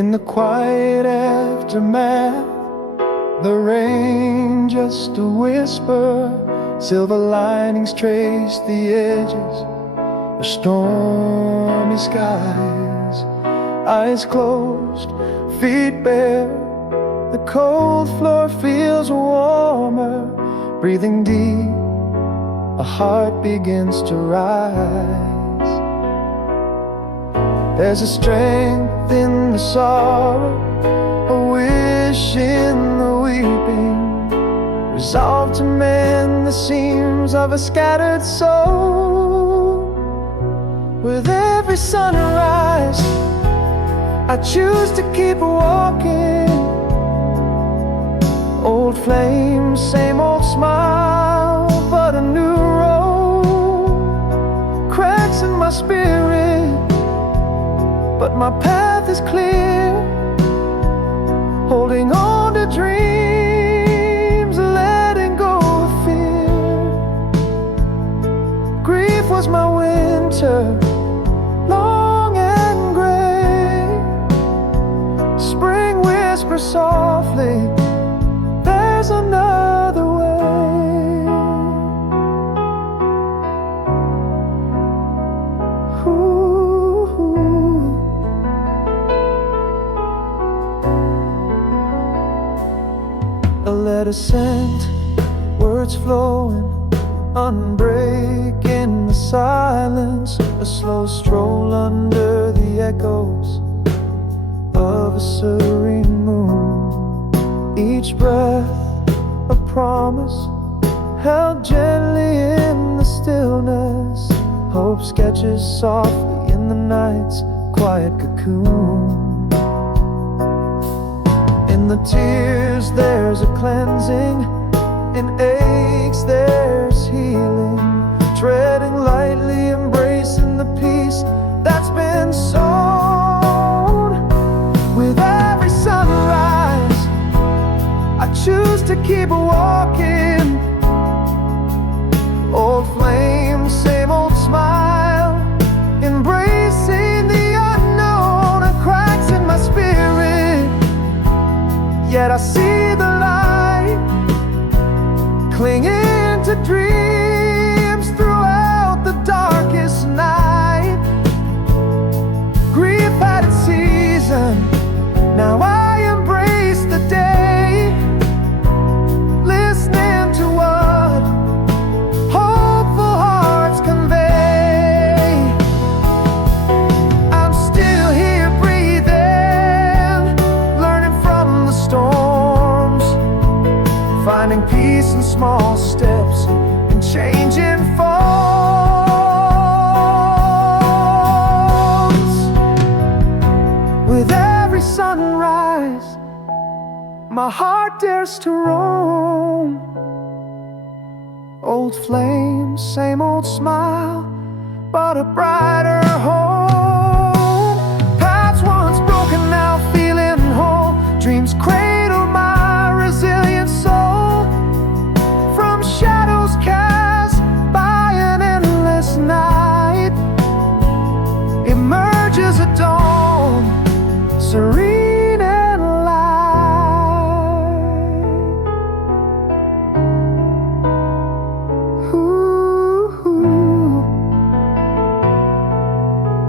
In the quiet aftermath, the rain just a whisper, silver linings trace the edges of stormy skies. Eyes closed, feet bare, the cold floor feels warmer. Breathing deep, a heart begins to rise. There's a strength in the sorrow, a wish in the weeping, resolve to mend the seams of a scattered soul. With every sunrise, I choose to keep walking. Old flames, same old smile, but a new road. Cracks in my spirit, but my path is clear. Holding on to dreams, letting go of fear. Grief was my winter, long and gray. Spring whispers softly, there's another way. A letter sent, words flowing, unbreaking the silence. A slow stroll under the echoes of a serene moon. Each breath a promise, held gently in the stillness. Hope sketches softly in the night's quiet cocoon. In the tears there's a cleansing, in aches there's healing. Treading lightly, embracing the peace that's been sown. With every sunrise, I choose to keep walking. Old flames, same old smile, embracing the unknown. And cracks in my spirit, yet I see the light, clinging to dreams throughout the darkest night. Grief had its season, now I embrace the day. Listening to what hopeful hearts convey. I'm still here breathing, learning from the storms, finding peace in small steps and changing forms. With every sunrise, my heart dares to roam. Old flames, same old smile, but a brighter home. Paths once broken, now feeling whole. Dreams cradle my resilient soul. From shadows cast by an endless night, emerges a dawn, serene and light. Ooh,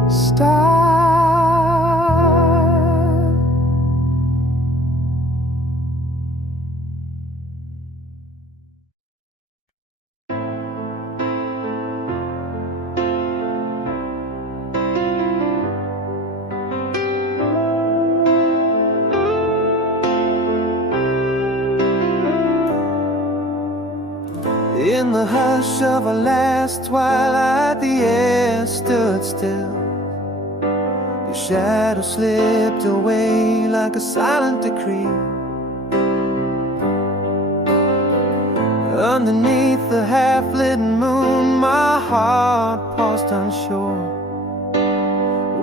style. In the hush of a last twilight, the air stood still. Your shadow slipped away like a silent decree. Underneath the half-lit moon, my heart paused unsure,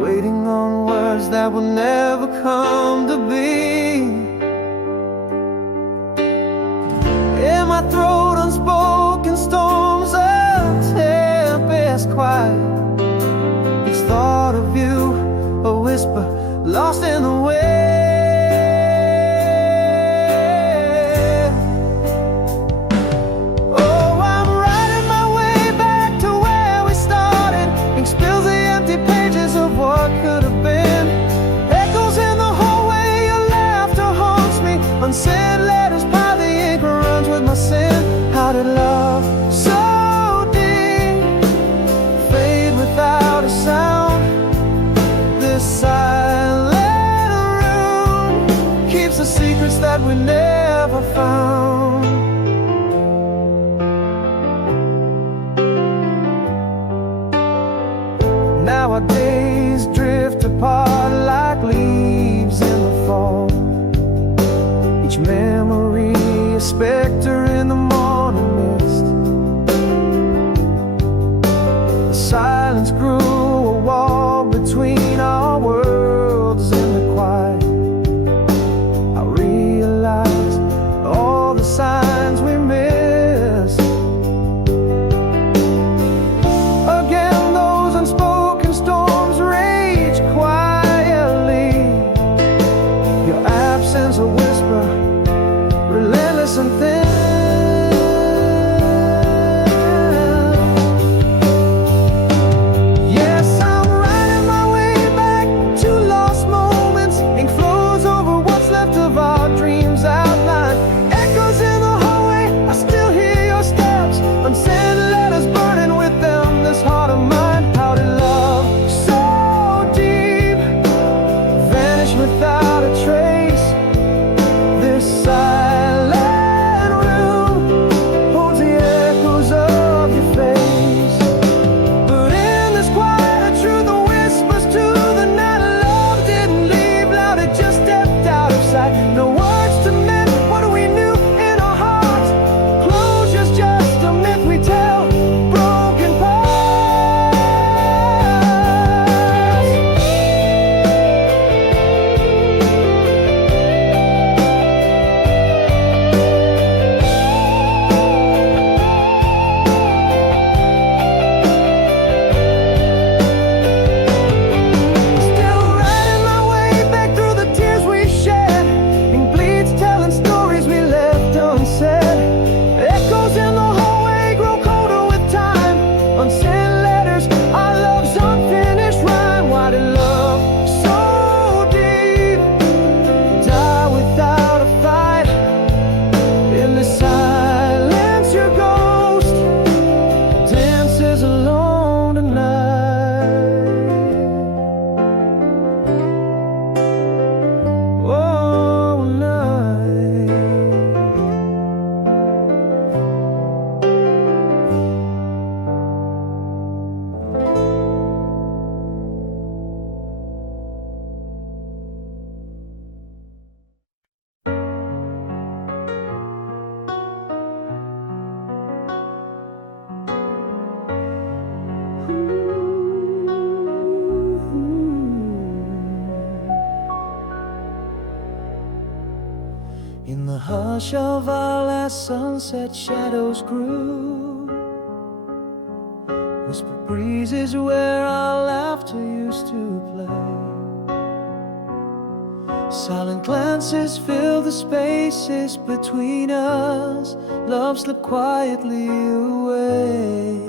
waiting on words that will never come to be. In my throat, unspoken storms, a tempest quiet. Each thought of you, a whisper lost in the wind. keeps the secrets that we never found. Now our days drift apart like leaves in the fall. Each memory a specter in the morning mist. The silence grew a wall between our worlds in the quiet. I realized all the signs we missed. Again those unspoken storms rage quietly. Your absence a whisper, relentless and thin. Yes, I'm riding my way back to lost moments. Ink flows over what's left of our dreams outlined. Echoes in the hallway, I still hear your steps. Unsent letters burning with them, this heart of mine. How did love so deep vanish without a trace? This silent room holds the echoes of your face. But in this quiet truth, the whispers to the night, love didn't leave loud, it just stepped out of sight. No words to mend what we knew in our hearts. Closure's just a myth we tell, broken parts. Still riding my way back through the tears we shed. Ink bleeds telling stories we left unsaid. Echoes in the hallway grow colder with time. Unsent letters, our love's unfinished rhyme. Why did love so deep die without a fight? In the silence your ghost dances alone tonight. Oh, night. In the hush of our last sunset, shadows grew. Whisper breezes where our laughter used to play. Silent glances fill the spaces between us. Love slipped quietly away.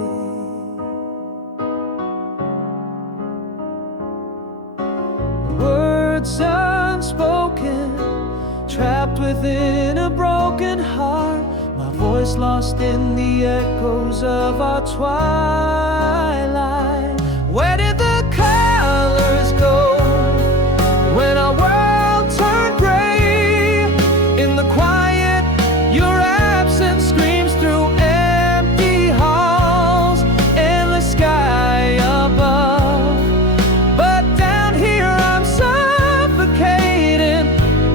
Words unspoken, trapped within a broken heart. My voice lost in the echoes of our twilight. Where did the colors go when our world turned gray? In the quiet, your absence screams through empty halls. Endless sky above, but down here I'm suffocating.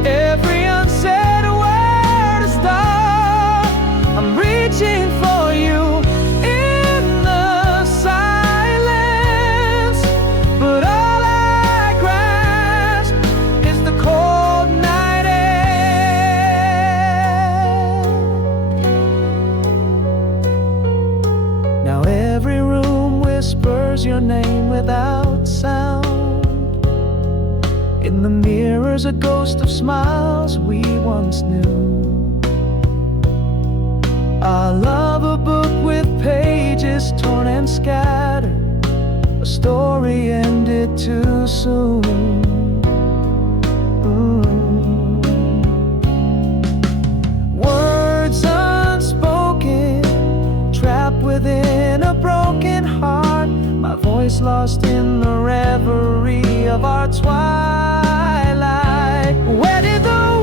Every unsaid word a star. I'm reaching for you in the silence, but all I grasp is the cold night air. Now every room whispers your name without sound. In the mirror's a ghost of smiles we once knew. I love a book with pages torn and scattered. A story ended too soon. Words unspoken, trapped within a broken heart. My voice lost in the reverie of our twilight. Where did the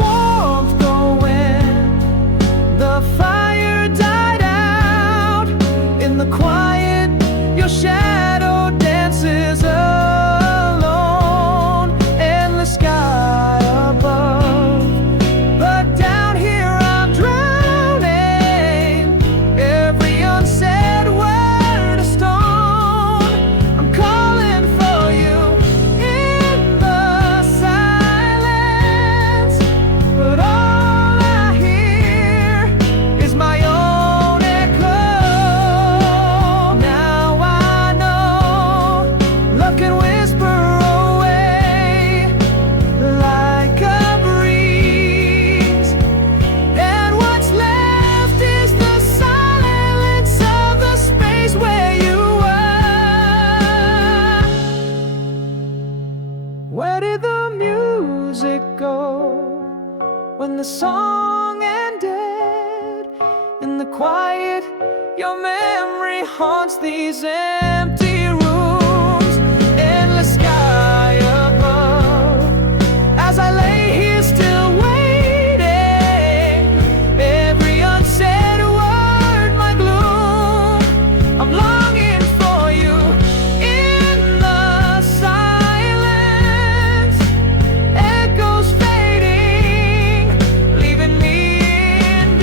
when the song ended. In the quiet, your memory haunts these empty rooms. Endless sky above, as I lay here still waiting. Every unsaid word, my gloom. I'm longing for you in the silence. Echoes fading, leaving me in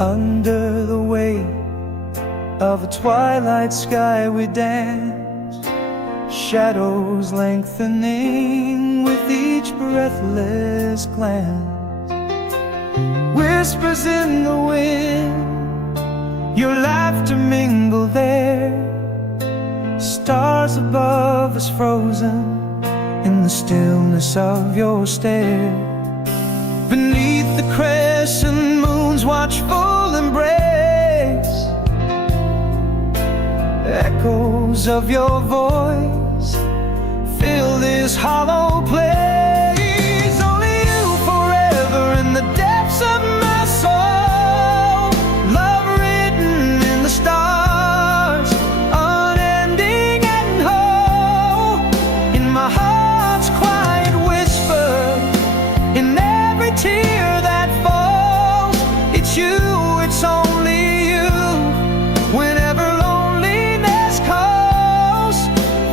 Under the weight of a twilight sky we dance, shadows lengthening with each breathless glance. Whispers in the wind, your laughter mingle there. Stars above us frozen in the stillness of your stare. Beneath the crescent moon's watchful embrace, echoes of your voice fill this hollow place. Only you forever in the depths of my soul. Love written in the stars, unending and whole. In my heart's quiet whisper, in every tear that falls, it's you, it's only you. Whenever loneliness calls,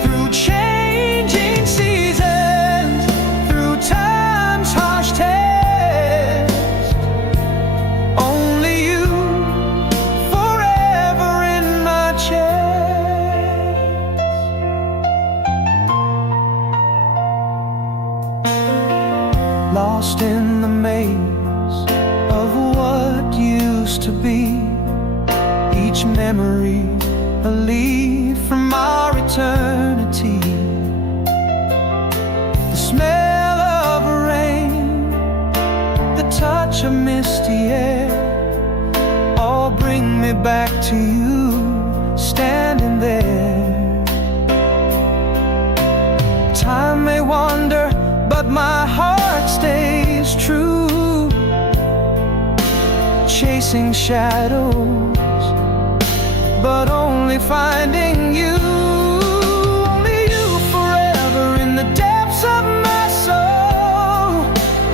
through changing seasons, through time's harsh test, only you, forever in my chest. Lost in the maze of what used to be, each memory a leaf from our eternity. The smell of rain, the touch of misty air, all bring me back to you, standing there. Time may wander, but my heart stays true, chasing shadows, but only finding you. Only you forever in the depths of my soul.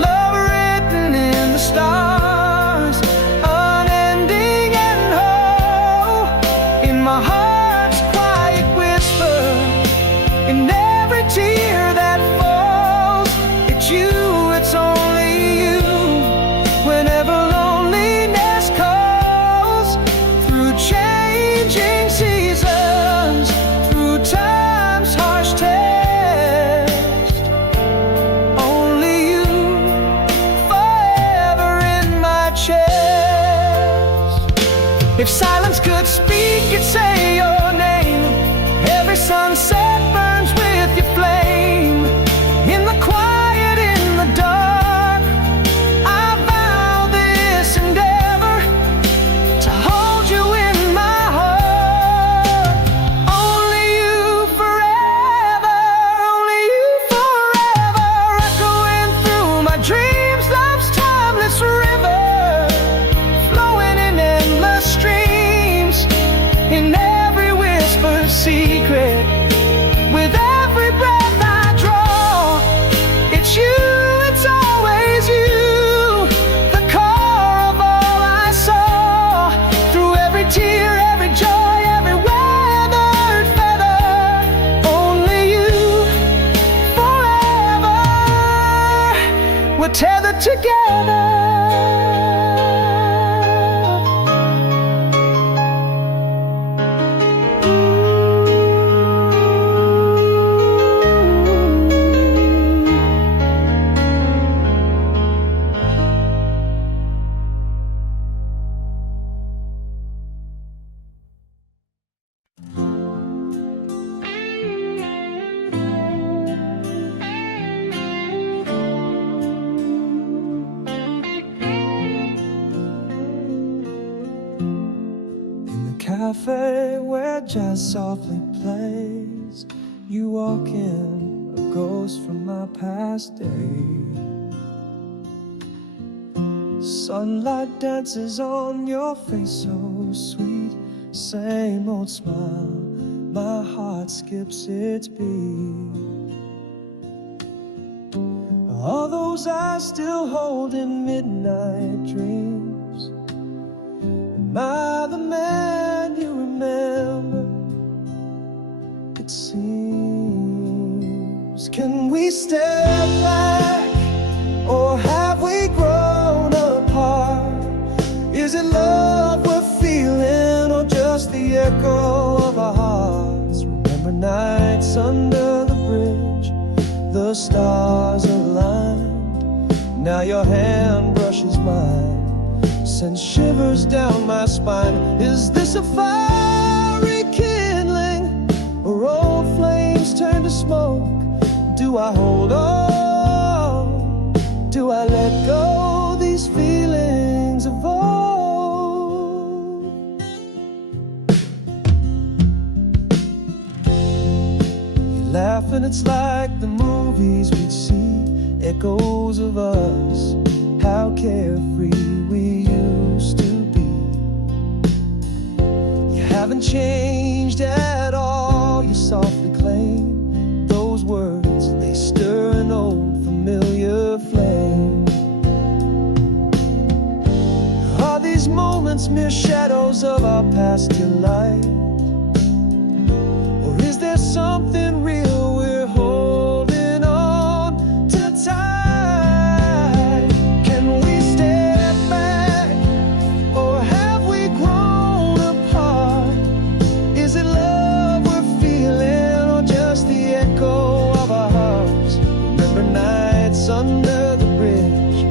Love written in the stars, unending and whole. In my heart's quiet whisper, in every tear that falls, it's you, it's only you. Whenever loneliness calls, through changing seasons, through time's harsh test, only you, forever in my chest. If silence could speak, it'd say your name. Every sunset burns with your flame. In the quiet, in the dark, I vow this endeavor to hold you in my heart. Only you forever, echoing through my dreams, love's timeless river, flowing in endless streams, in every whispered secret, with every breath I draw. It's you, it's always you, the core of all I saw. Through every tear, every joy, every weathered feather, only you, forever, we're tethered together. cafe where jazz softly plays. You walk in, a ghost from my past day. Sunlight dances on your face, so sweet. Same old smile, my heart skips its beat. All those eyes still hold in midnight dreams. Am I the man you remember? It seems. Can we step back, or have we grown apart? Is it love we're feeling, or just the echo of our hearts? Remember nights under the bridge, the stars aligned. Now your hand brushes mine, sends shivers down my spine. Is this a fire rekindling, or old flames turn to smoke? Do I hold on? Do I let go? These feelings of old. You laugh and it's like the movies we'd see, echoes of us, how carefree we used to be. You haven't changed at all, you softly claim. Those words, they stir an old familiar flame. Are these moments mere shadows of our past delight? Or is there something real we're holding on to tight? Can we step back, or have we grown apart? Is it love we're feeling, or just the echo of our hearts? Remember nights under the bridge,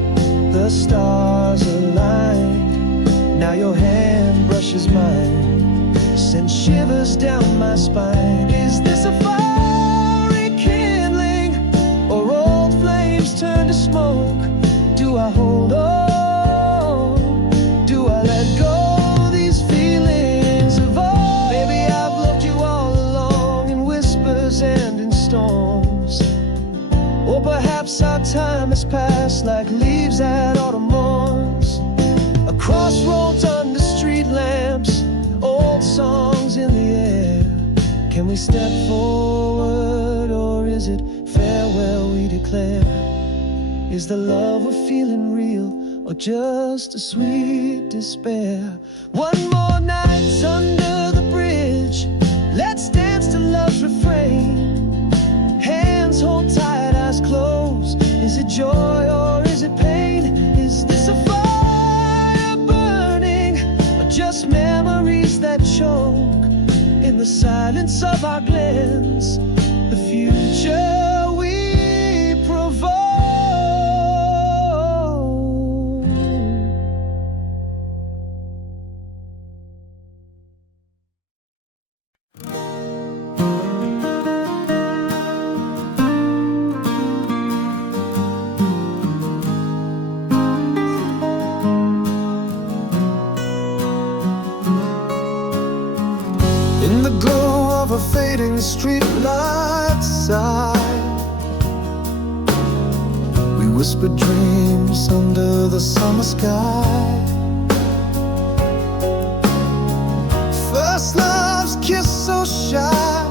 the stars aligned. Now your hand brushes mine, sends shivers down my spine. Is this a fire rekindling, or old flames turn to smoke? Do I hold on? Do I let go? These feelings of old. Baby, I've loved you all along, in whispers and in storms. Or perhaps our time has passed like leaves at autumn morns. A crossroads under street lamps, old songs in the air. Can we step forward, or is it farewell we declare? Is the love we're feeling real, or just a sweet despair? One more night under the bridge, let's dance to love's refrain. Hands hold tight, eyes closed. Is it joy or is it pain? Is this a fire burning, or just memories that choke? In the silence of our glens, the future we provoke. In the glow of a fading streetlight side, we whispered dreams under the summer sky. First love's kiss so shy,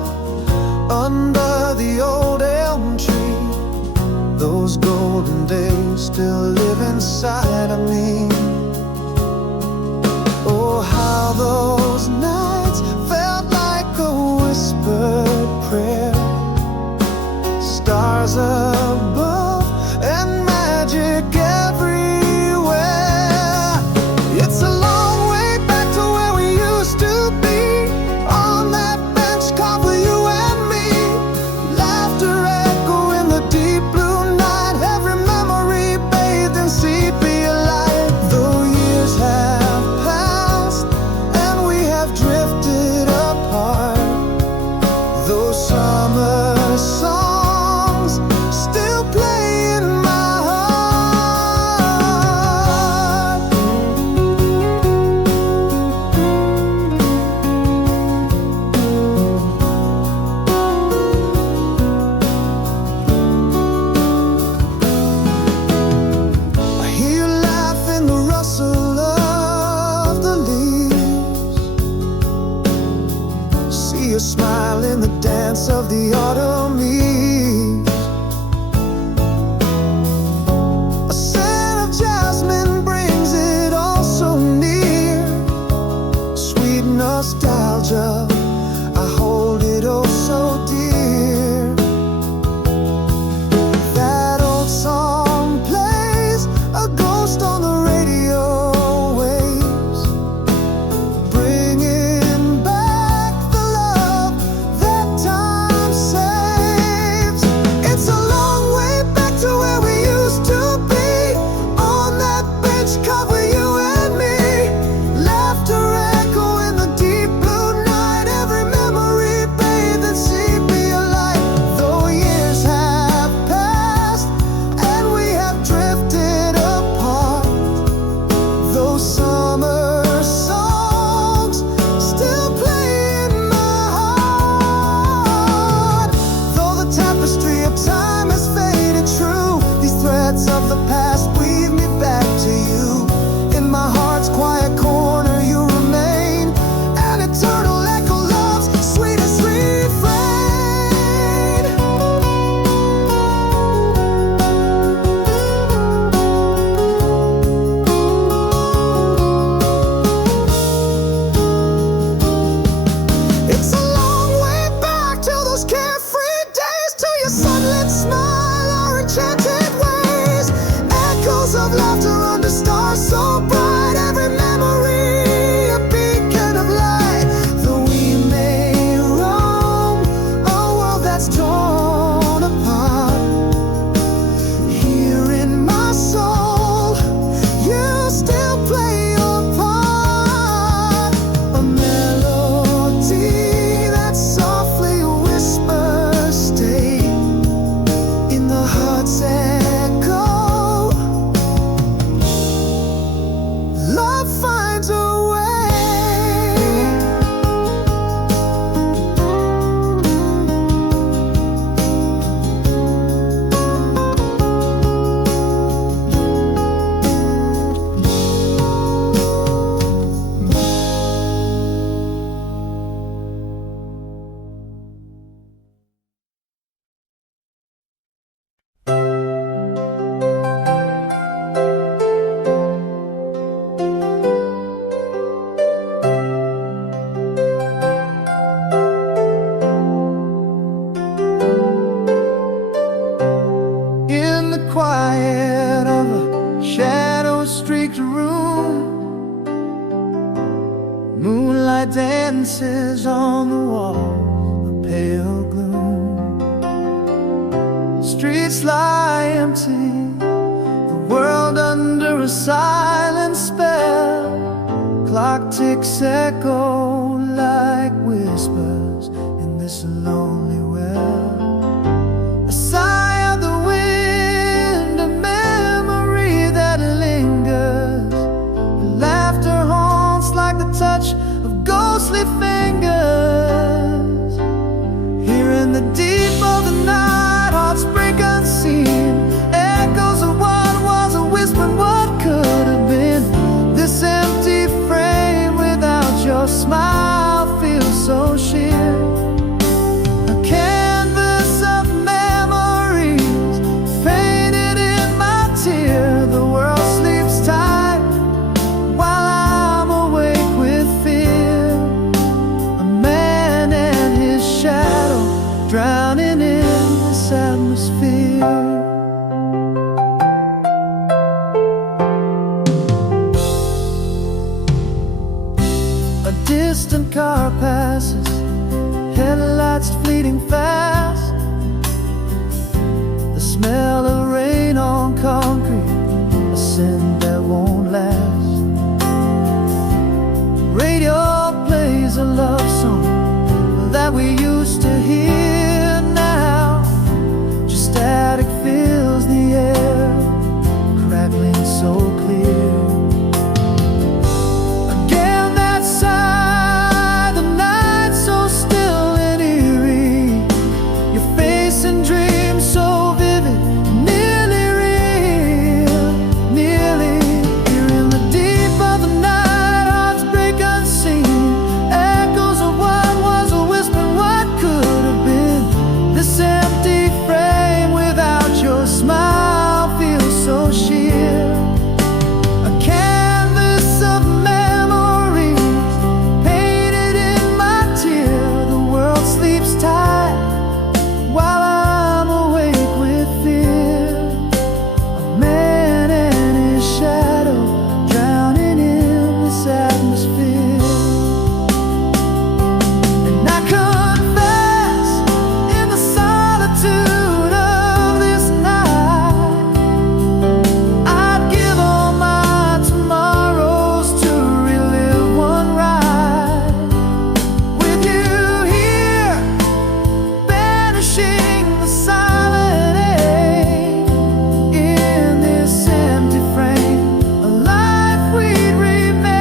under the old elm tree. Those golden days still live inside of me. Oh, how those nights felt like a whispered prayer. Stars above and magic everywhere. It's a long way back to where we used to be, on that bench carved for you and me. Laughter echo in the deep blue night, every memory bathed in sepia light. Though years have passed and we have drifted apart, those summer songs streets lie empty, the world under a silent spell. Clock ticks echo like whispers in this lonely well. A sigh of the wind, a memory that lingers. Laughter haunts like the touch of ghostly fingers. Here in the deep of the night, hearts break unseen. Echoes of what was a whisper, what could have been. This empty frame without your smile feels so sheer. A canvas of memories painted in my tear. The world sleeps tight while I'm awake with fear. A man and his shadow drowning in this atmosphere. A distant car passes, headlights fleeting fast. The smell of rain on concrete, a scent that won't last. Radio plays a love song that we used to hear now. Just static fills the air, crackling so clear. Again that sigh, the night so still and eerie. Your face and dreams so vivid, nearly real, nearly. Here in the deep of the night, hearts break unseen. Echoes of what was a whisper, what could have been. This empty frame without your smile feels so sheer. A canvas of memories painted in my tear. The world sleeps tight while I'm awake with fear. A man and his shadow drowning in this atmosphere. And I confess, in the solitude of this night, I'd give all my tomorrows to relive one ride with you here, banishing the silent ache in this empty frame, a life we'd remain.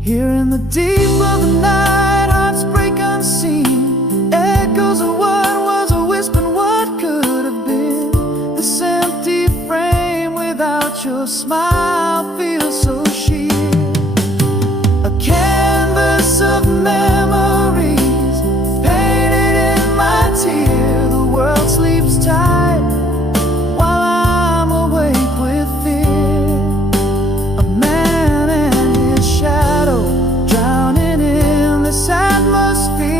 Here in the deep of the night, hearts break unseen. Echoes of what was a whisper, what could have been. This empty frame without your smile feels so sheer. A canvas of memories painted in my tear. The world sleeps tight while I'm awake with fear. A man and his shadow drowning in this atmosphere.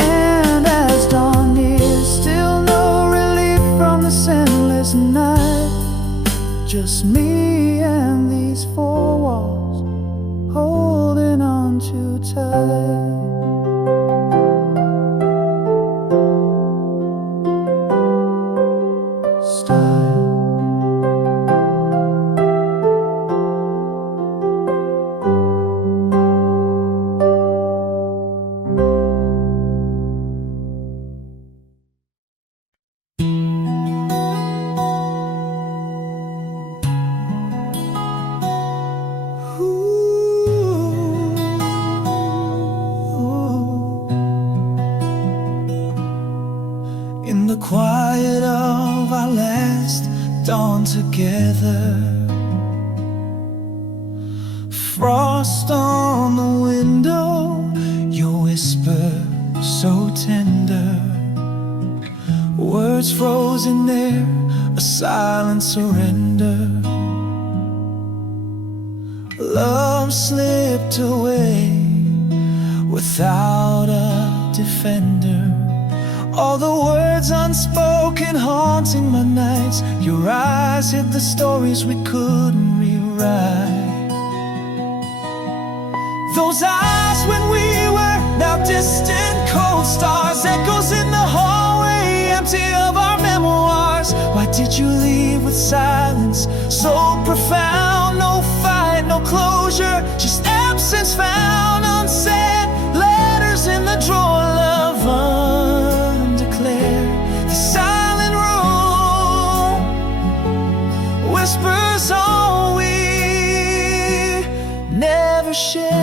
And as dawn nears, still no relief from this endless night. Just me and these four walls holding on too tight. Style. In the quiet of our last dawn together, frost on the window, your whisper so tender. Words frozen there, a silent surrender. Love slipped away without a defender. All the words unspoken haunting my nights. Your eyes hid the stories we couldn't rewrite. Those eyes when we were now distant cold stars, echoes in the hallway, empty of our memoirs. Why did you leave with silence so profound? No fight, no closure, just absence found. Unsaid letters in the drawer, love undeclared. The silent room whispers all we never shared.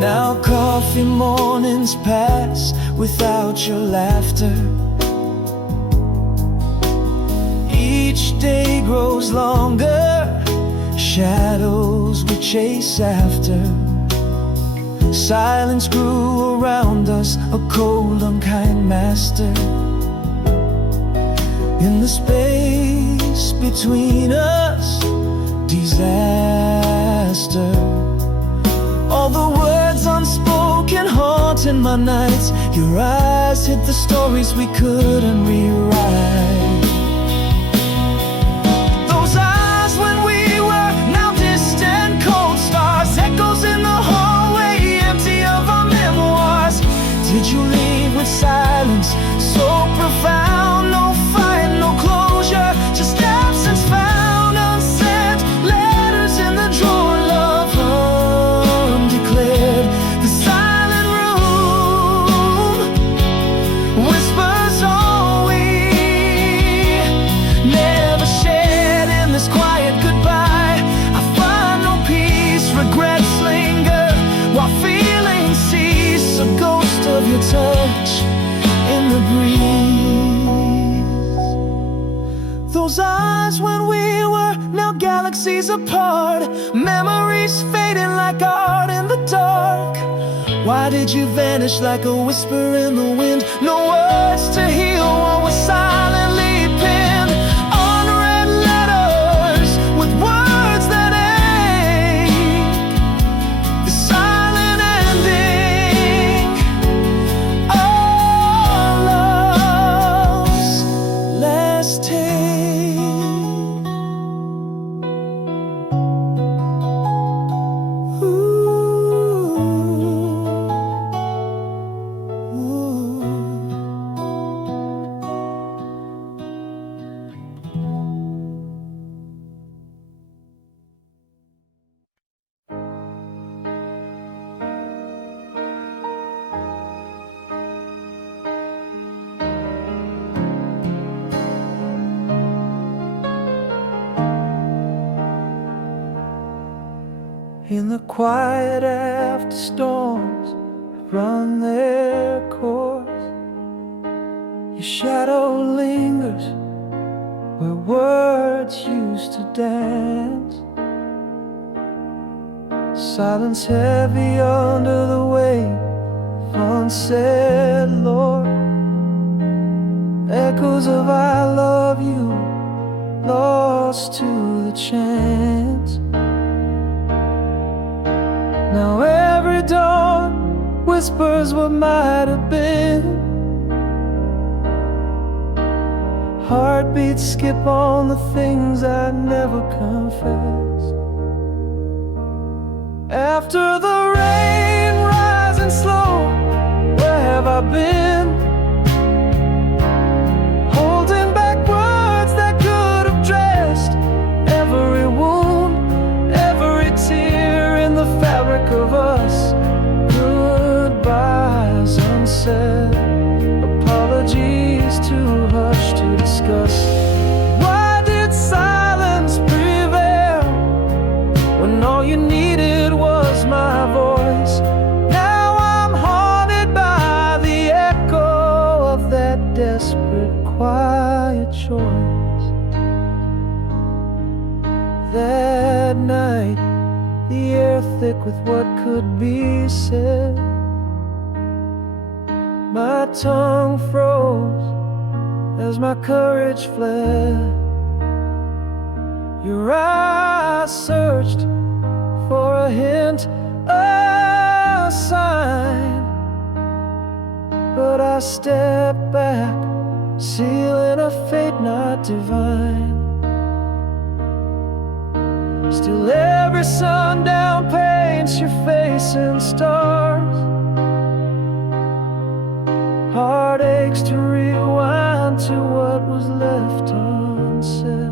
Now coffee mornings pass without your laughter. Each day grows longer, shadows we chase after. Silence grew around us, a cold, unkind master. In the space between us, disaster. All the words unspoken haunting my nights. Your eyes hid the stories we couldn't rewrite. Those eyes when we were now distant cold stars, echoes in the hallway, empty of our memoirs. Did you leave with silence so profound? No fight, no closure, just absence found. Unsent letters in the drawer, love undeclared. The silent room whispers all we never shared. In this quiet goodbye, I find no peace. Regrets linger while feelings cease. A ghost of your touch in the breeze. Those eyes when we were now galaxies apart. Memories fading like art in the dark. Why did you vanish like a whisper in the wind? No words to heal what was silently penned. Unread letters with words that ache. The silent ending. All love's last take. In the quiet after storms run their course, your shadow lingers where words used to dance. Silence heavy under the weight of unsaid lore. Echoes of I love you lost to the chance. Now every dawn whispers what might have been. Heartbeats skip on the things I never confessed. After the rain rising slow, where have I been? Holding back words that could have dressed every wound, every tear in the fabric of us. Goodbyes unsaid, apologies too hushed to discuss. Why did silence prevail when all you needed was my voice? Now I'm haunted by the echo of that desperate quiet choice. That night, the air thick with what could be said. My tongue froze as my courage fled. Your eyes searched for a hint, a sign, but I stepped back a fate not divine. Still every sundown paints your face in stars. Heartaches to rewind to what was left unsaid.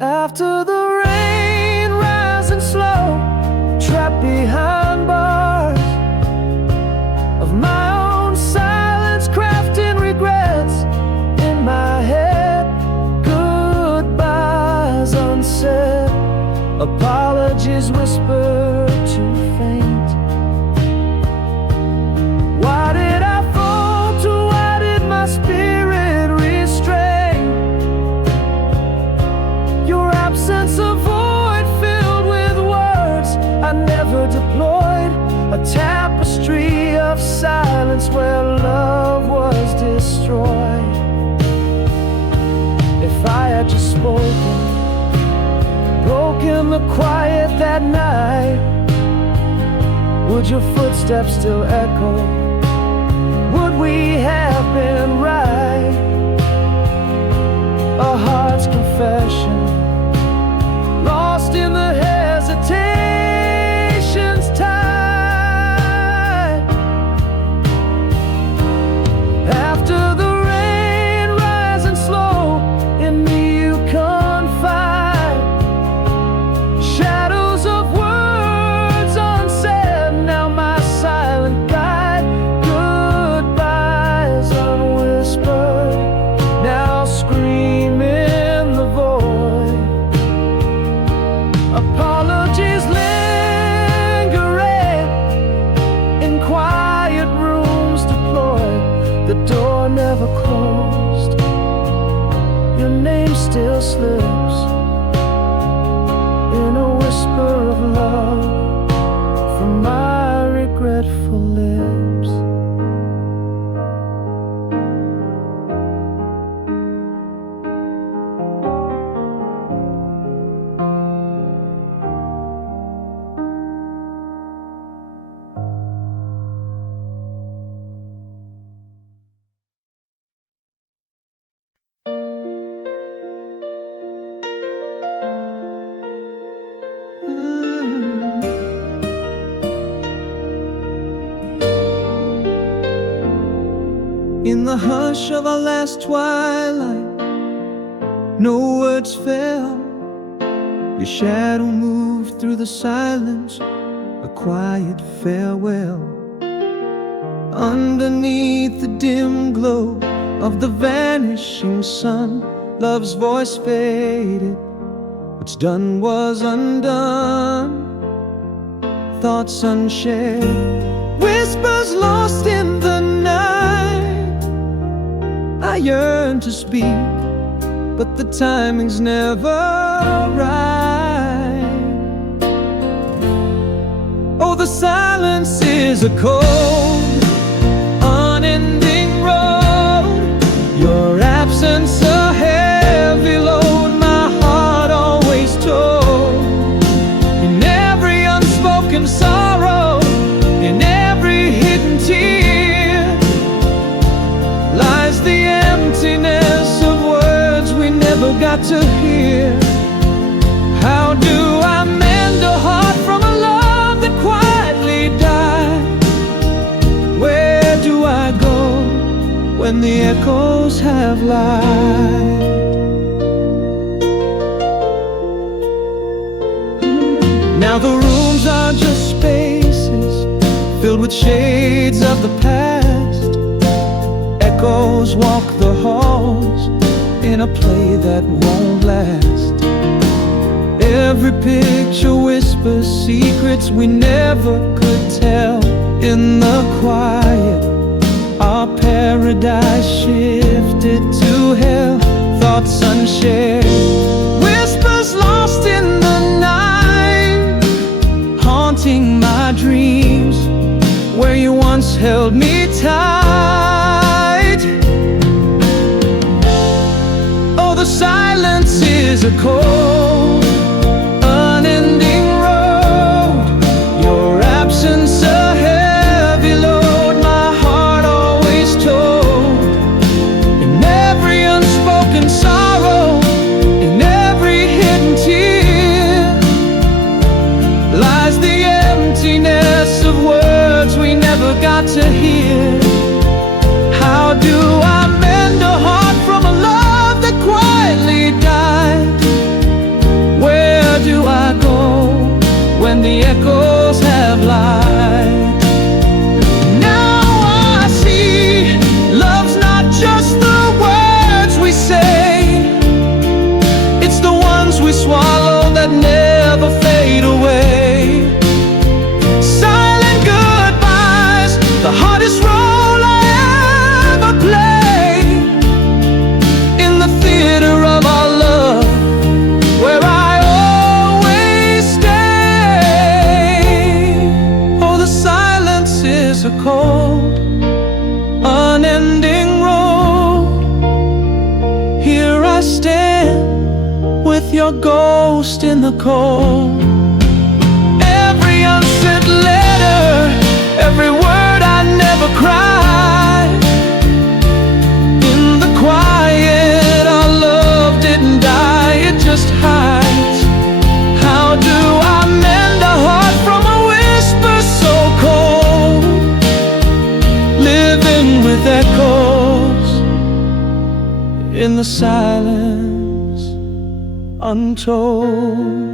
After the rain rising slow, trapped behind bars of my own silence, crafting regrets in my head. Goodbyes unsaid, apologies whispered too faint. Why did I falter? Why did my spirit restrain? Your absence, a void filled with words I never deployed. A tapestry of silence where love was destroyed. If I had just spoken, broken the quiet that night, would your footsteps still echo? Would we have been right? A heart's confession, lost in the hesitation's tide. After the rain rising slow, in me you confide. Shadows of words unsaid, now my silent guide. Goodbyes unwhispered, now scream in the void. Apologies lingering in quiet rooms deployed. The door never closed, your name still slips in a whisper of love from my regretful lips. In the hush of our last twilight, no words fell. Your shadow moved through the silence, a quiet farewell. Underneath the dim glow of the vanishing sun, love's voice faded. What's done was undone. Thoughts unshared, whispers lost in the night. I yearn to speak, but the timing's never right. Oh, the silence is a cold, unending road. Your absence a heavy load, my heart always told. In every unspoken sorrow, in every hidden tear, lies the emptiness of words we never got to hear. How do I mend a heart from a love that quietly died? Where do I go when the echoes have lied? Now the rooms are just spaces filled with shades of the past. Echoes walk the halls in a play that won't last. Every picture whispers secrets we never could tell. In the quiet, our paradise shifted to hell. Thoughts unshared, whispers lost in the night, haunting my dreams where you once held me tight. Oh, the silence is a cold, unending road. Your absence a heavy load, my heart always told. In a ghost in the cold. Every unsent letter, every word I never cried. In the quiet, our love didn't die, it just hides. How do I mend a heart from a whisper so cold? Living with echoes in the silence untold.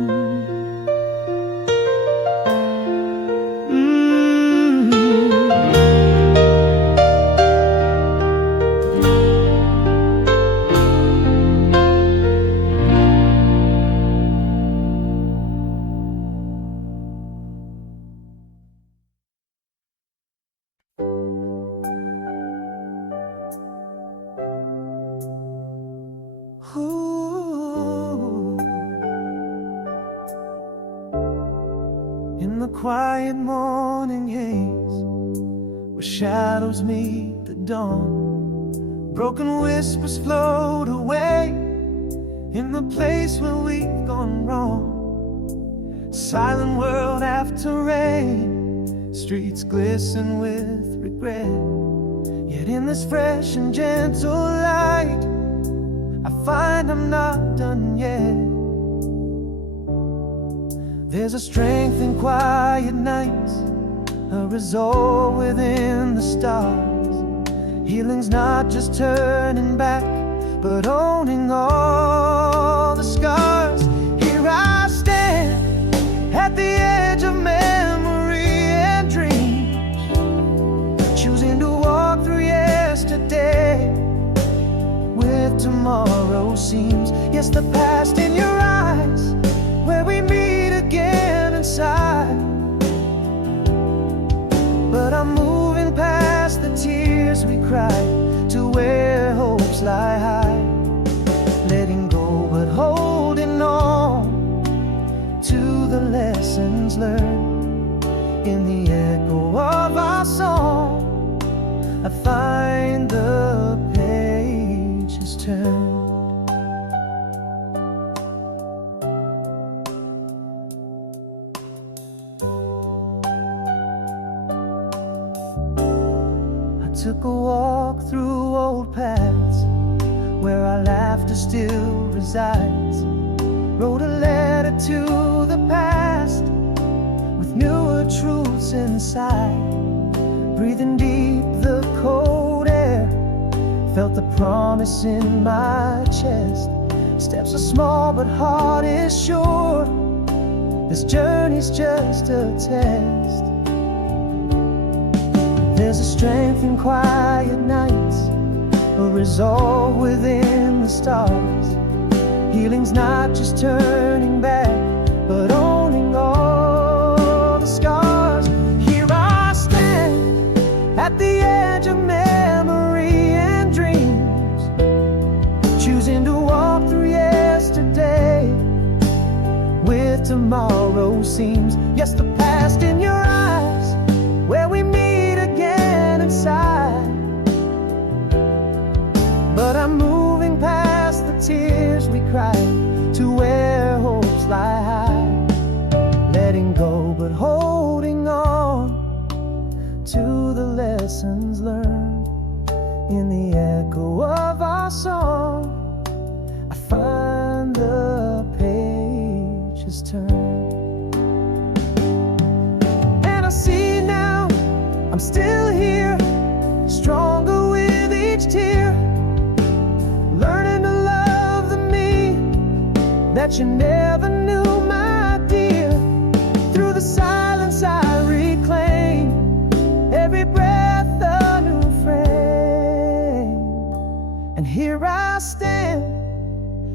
In the quiet morning haze, where shadows meet the dawn, broken whispers float away in the place where we've gone wrong. Silent world after rain, streets glisten with regret. Yet in this fresh and gentle light, I find I'm not done yet. There's a strength in quiet nights, a resolve within the stars. Healing's not just turning back, but owning all the scars. Here I stand at the edge of memory and dreams, choosing to walk through yesterday with tomorrow seems. Yes, the past in your eyes, where we meet again inside. But I'm moving past the tears we cried to where hopes lie high. Letting go but holding on to the lessons learned. In the echo of our song, I find the pages turned. Took a walk through old paths where our laughter still resides. Wrote a letter to the past with newer truths inside. Breathing deep the cold air, felt the promise in my chest. Steps are small but heart is sure. This journey's just a test. There's a strength in quiet nights, a resolve within the stars. Healing's not just turning back, but owning all the scars. Here I stand at the edge of memory and dreams, choosing to walk through yesterday with tomorrow seems. Yes, the past in your eyes, where we meet again inside. But I'm moving past the tears we cried to where hopes lie high. Letting go but holding on to the lessons learned. In the echo of our song, I find the pages turned. And I see now I'm still here, stronger with each tear, learning to love the me that you never knew, my dear. Through the silence I reclaim every breath a new frame. And here I stand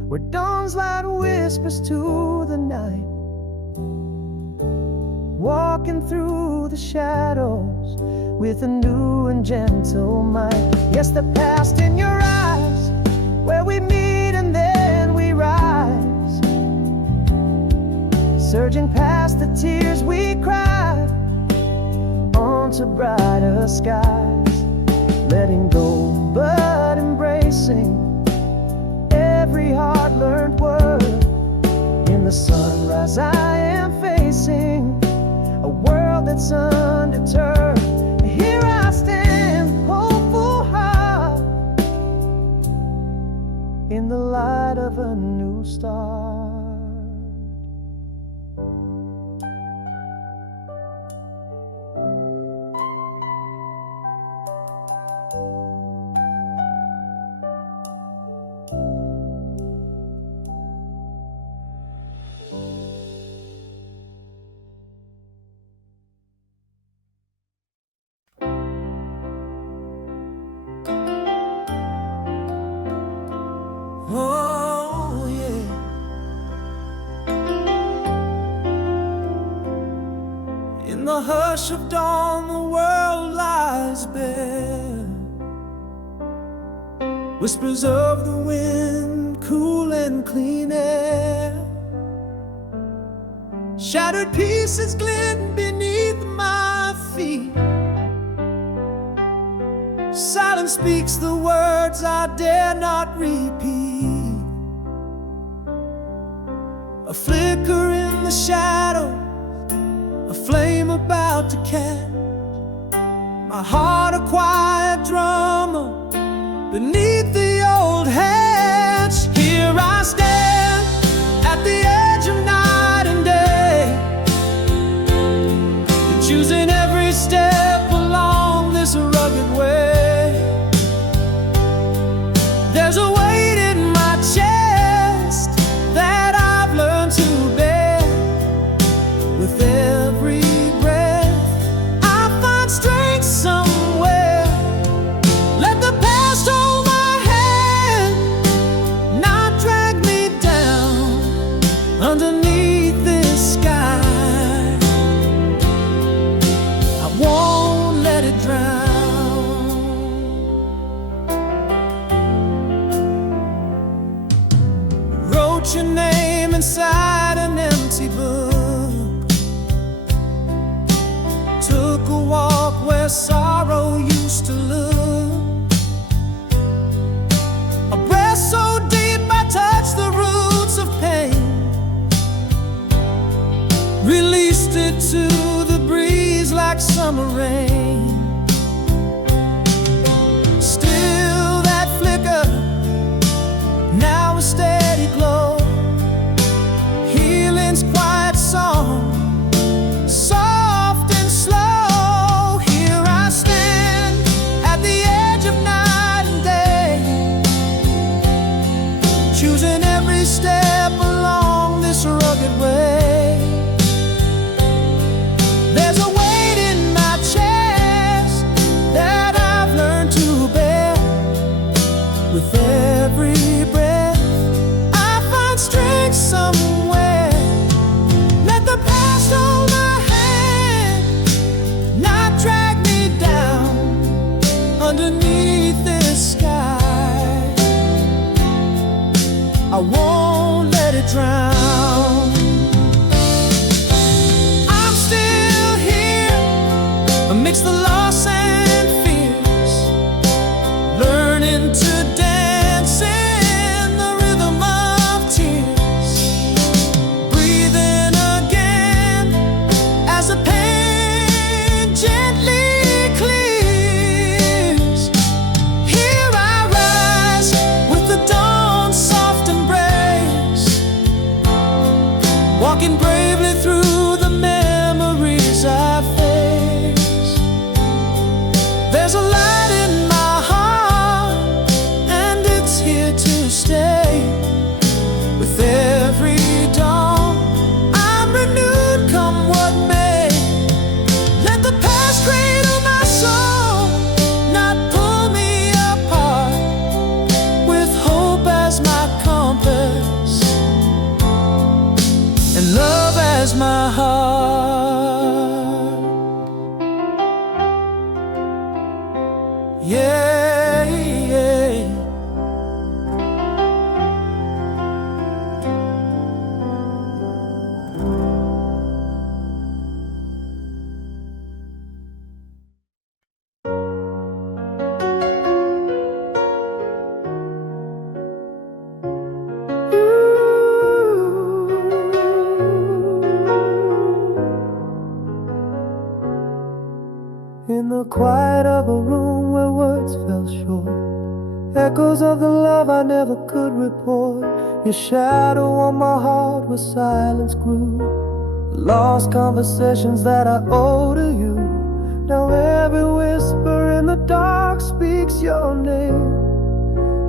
where dawn's light whispers to the night, walking through the shadows with a new and gentle might. Yes, the past in your eyes, where we meet and then we rise, surging past the tears we cried onto brighter skies. Letting go but embracing every hard-learned word. in the light of a new start. Oh, yeah. In the hush of dawn, the world lies bare. Whispers of the wind, cool and clean air. Shattered pieces glint beneath my feet. Silence speaks the words I dare not repeat. A flicker in the shadows, a flame about to catch. My heart a quiet drummer beneath the old hatch. Here I stand at the edge of night and day, choosing every step along this rugged way. There's a weight in my chest that I've learned to bear. With every breath I find strength somewhere. Let the past hold my hand, not drag me down underneath this sky. I won't let it drown. Wrote your name inside an empty book. Took a walk where sorrow used to look. A breath so deep I touched the roots of pain. Released it to the breeze like summer rain. Still that flicker, now a steady glow. Healing's quiet song, soft and slow. Here I stand at the edge of night and day, choosing every step along this rugged way. There's a weight in my chest that I've learned to bear. With every breath I find strength somewhere. Let the past hold my hand, not drag me down underneath this sky. I won't let it drown. I'm still here amidst the loss and fears, learning to dance in the rhythm of tears. Breathing again as the pain gently clears. Here I rise with the dawn's soft embrace, walking bravely through the memories I face. There's a light in my heart, and it's here to stay. With every dawn, I'm renewed, come what may. Let the past cradle my soul, not pull me apart. With hope as my compass and love as my heart. Yeah, yeah. In the quiet of a room where words fell short, echoes of the love I never could report. Your shadow on my heart where silence grew. Lost conversations that I owe to you. Now every whisper in the dark speaks your name.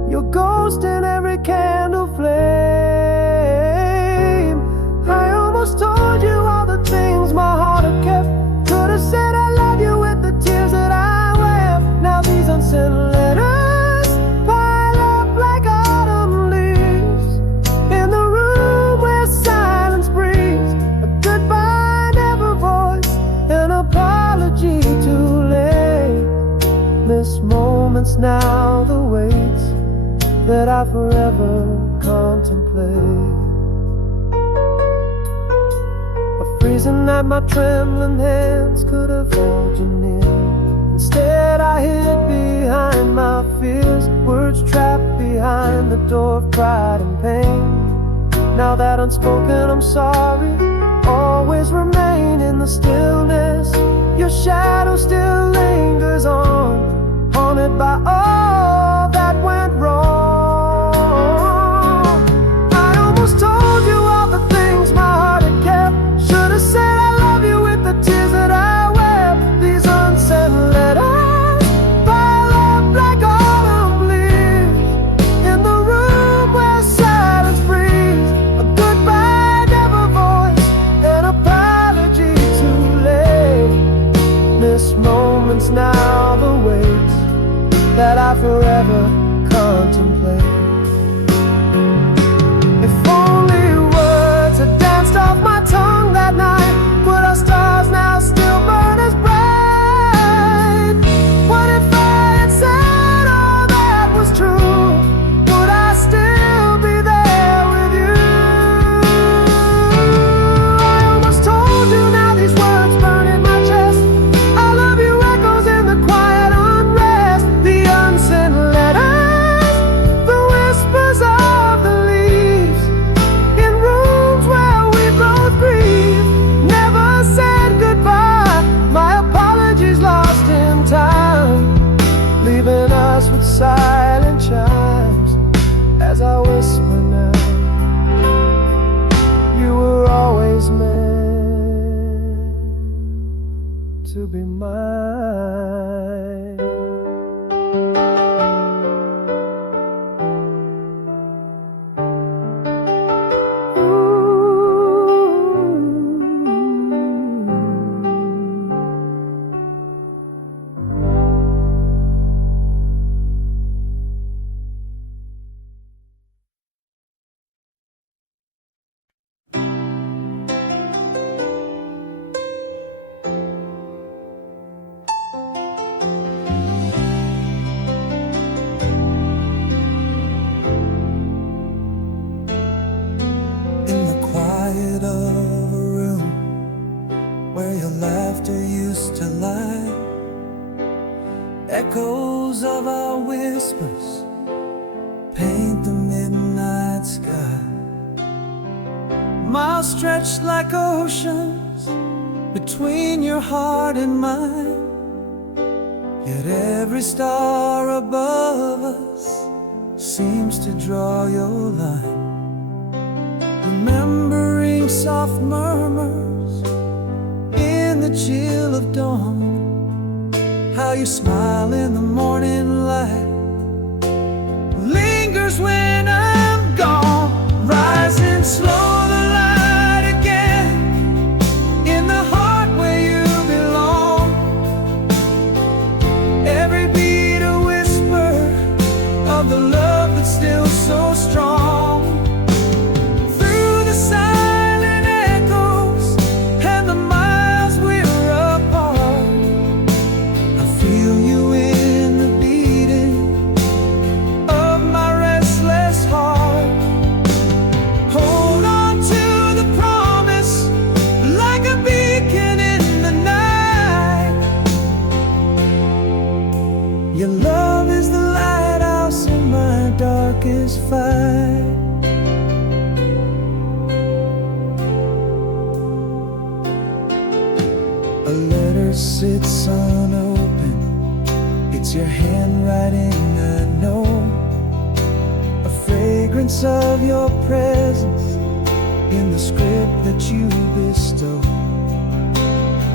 Your ghost in every candle flame. I almost told you all the things my heart had kept. Could have said I love you with the tears that I wept. Now these unsent letters pile up like autumn leaves in the room where silence breathes. A goodbye never voiced, an apology too late. This moment's now the weight that I forever contemplate. A freezing night, my trembling hands could have held you near. Instead I hid behind my fears, words trapped behind the door of pride and pain. Now that unspoken I'm sorry always remain in the stillness. Your shadow still lingers on, haunted by all that went wrong. Told you all the things my heart had kept. Should have said I love you with the tears that I wept. These unsent letters pile up like autumn leaves in the room where silence breathes. A goodbye never voiced, an apology too late. This moment's now the weight that I forever contemplate. Off my tongue that night, would our stars now still burn as bright? What if I had said all that was true? Would I still be there with you? I almost told you, now these words burn in my chest. I love you echoes in the quiet unrest. The unsent letters, the whispers of the leaves in rooms where grief, never said goodbye. My apologies lost in time, leaving us with silent chimes. As I whisper now, you were always meant to be mine. Echoes of our whispers paint the midnight sky. Miles stretched like oceans between your heart and mine. Yet every star above us seems to draw your line. Remembering soft murmurs in the chill of dawn, how you smile in the morning light lingers when I'm gone. Rising slow, the light again in the heart where you belong. Every beat a whisper of the love that's still so strong. Through the silent echoes and the miles we're apart, I feel you in the beating of my restless heart. Hold on to the promise like a beacon in the night. Your love is the lighthouse in my darkest fight. A letter sits unopened, it's your handwriting I know. fragrance of your presence in the script that you bestow.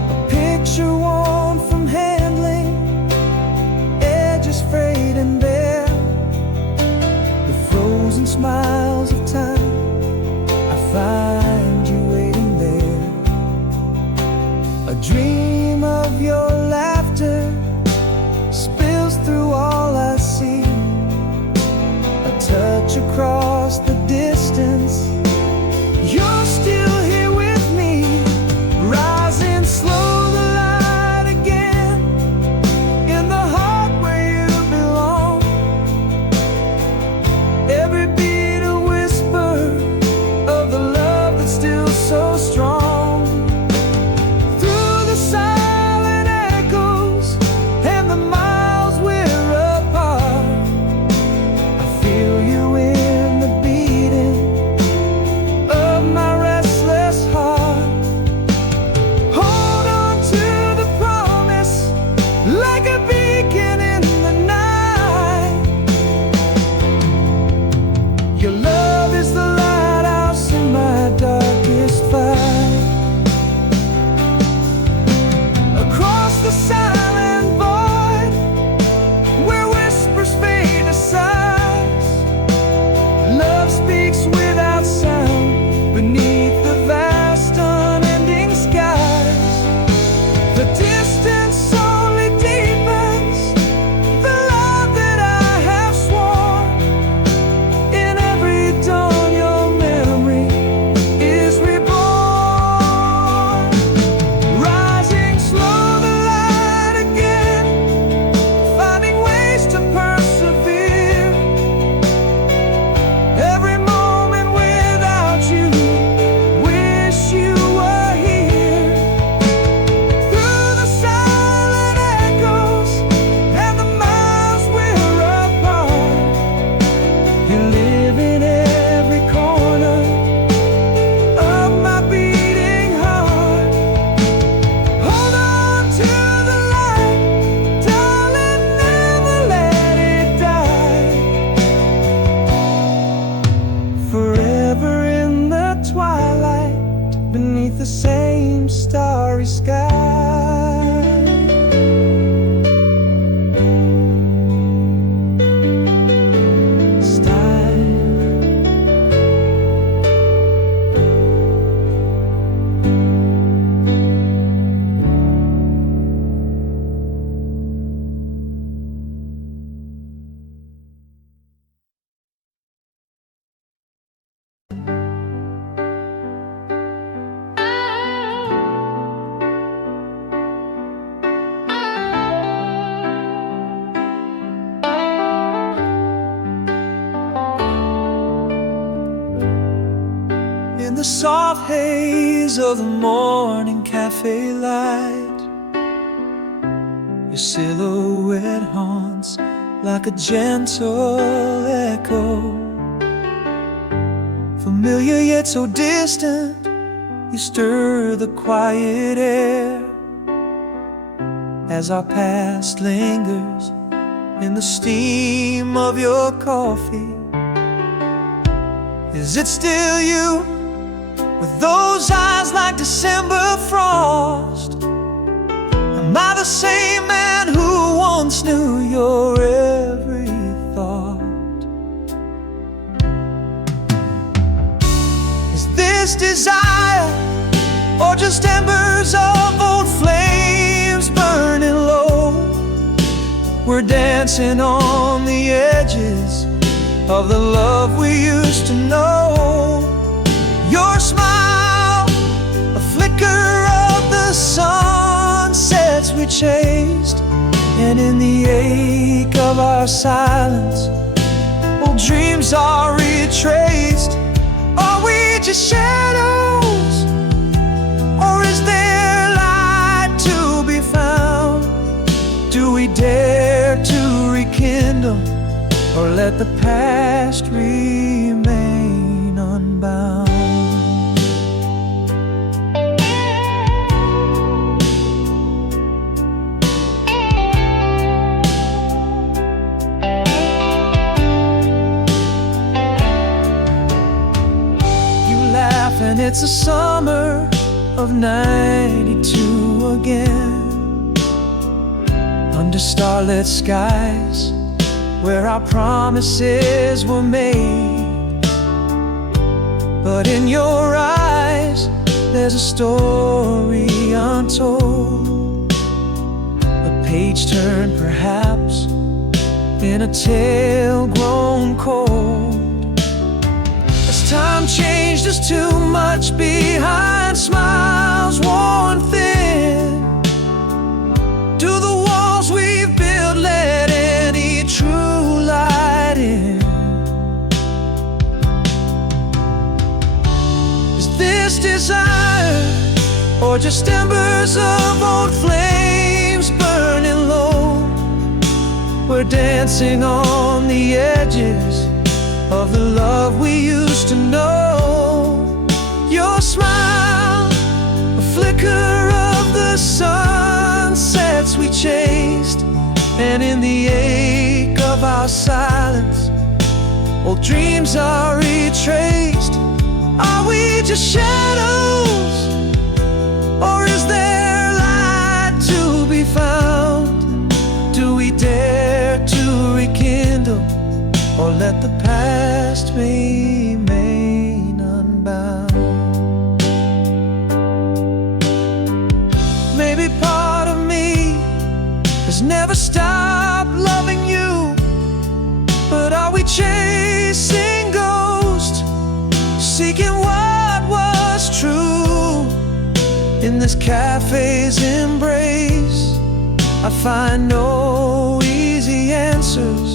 A picture worn from handling, edges frayed and bare, the frozen smiles of time. I find you waiting there. A dream of your laughter spills through all I see. A touch across the distance, you're still here with me. Rising slow, the light again, in the heart where you belong. Every beat a whisper of the love that's still so strong. Through the silent echoes and the miles we're apart, I feel you in the beating of my restless heart. Hold on to the promise like a beacon in the night. Your love is the lighthouse in my darkest fight. Across the silent void where whispers fade to sighs, love speaks without sound beneath the vast unending skies. The distance only deepens the love that I have sworn. In every dawn your memory is reborn. Rising slow, the light again, finding ways to persevere. Every moment without you, wish you were here. Through the silent echoes and the miles we're apart, you live in every corner of my beating heart. Hold on to the light, darling, never let it die. Forever in the twilight, beneath the same starry sky. Style. In the soft haze of the morning cafe light, your silhouette haunts like a gentle echo. Familiar yet so distant, you stir the quiet air as our past lingers in the steam of your coffee. Is it still you, with those eyes like December frost? Am I the same man who once knew your every thought? Is this desire, or just embers of old flames burning low? We're dancing on the edges of the love we used to know. Your smile, a flicker of the sunsets we chased, and in the ache of our silence, old dreams are retraced. Are we just shadows, or is there light to be found? Do we dare to rekindle, or let the past remain unbound? it's the summer of '92 again, under starlit skies where our promises were made. But in your eyes there's a story untold, a page turned perhaps in a tale grown cold. As time changed us too much behind, smiles worn thin, do the walls we've built let any true light in? Is this desire, or just embers of old flames burning low? We're dancing on the edges of the love we used to know. Your smile, a flicker of the sunsets we chased, and in the ache of our silence, old dreams are retraced. Are we just shadows, or is there light to be found? Do we dare to rekindle, or let the past remain unbound? Maybe part of me has never stopped loving you, but are we chasing ghosts, seeking what was true? In this cafe's embrace, I find no easy answers,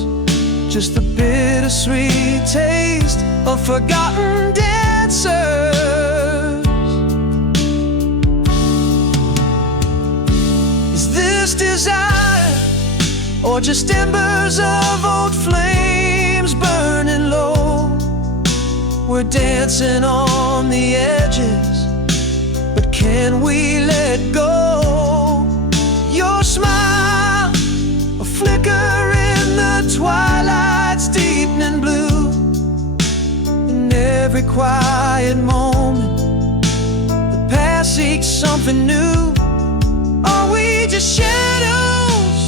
just the bittersweet taste of forgotten dancers. Is this desire, or just embers of old flames burning low? We're dancing on the edges, but can we let go? Your smile, a flicker in the twilight's deepening blue. In every quiet moment, the past seeks something new. Are we just shadows,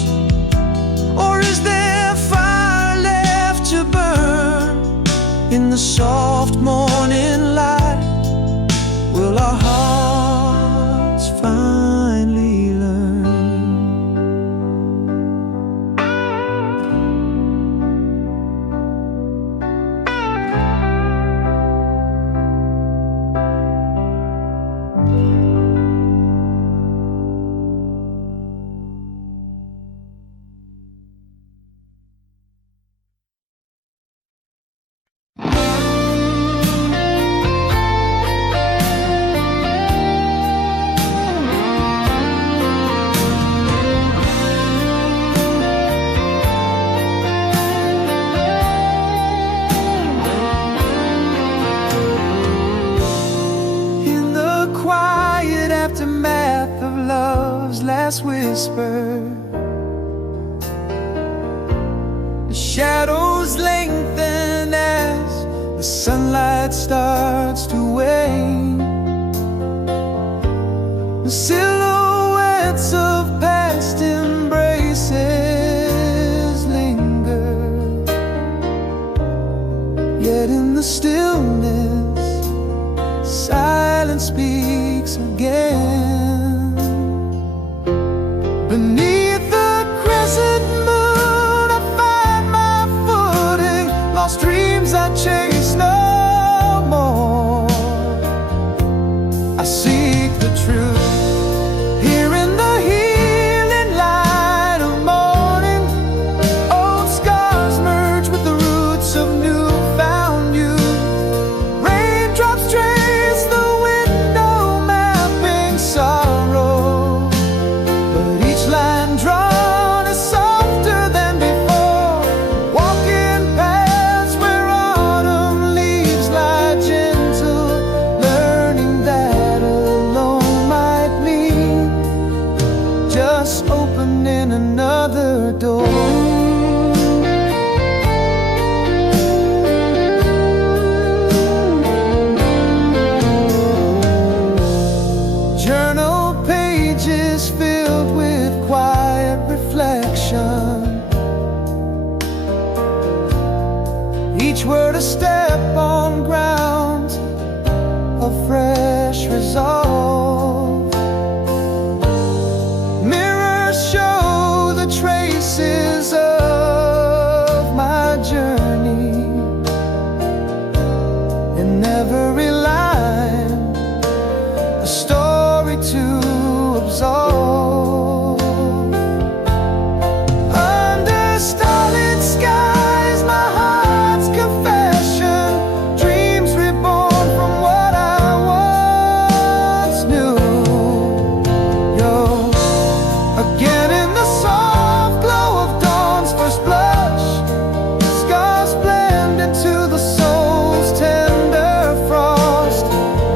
or is there fire left to burn? In the soft morning light, will our hearts finally learn? Last whisper, the shadows lengthen as the sunlight starts to wane. The silhouettes of past embraces linger, yet in the stillness, silence speaks again. Beneath the crescent moon, I find my footing. Lost dreams I chase no more. I seek the truth here in the healing light of morning. Old scars merge with the roots of newfound youth. Raindrops trace the window, mapping sorrow. each word a step on ground of fresh resolve. Mirrors show the traces of my journey, in every line a story to absolve. Under starlit skies, my heart's confession, dreams reborn from what I once knew. You're again in the soft glow of dawn's first blush. Scars blend into the soul's tender frost.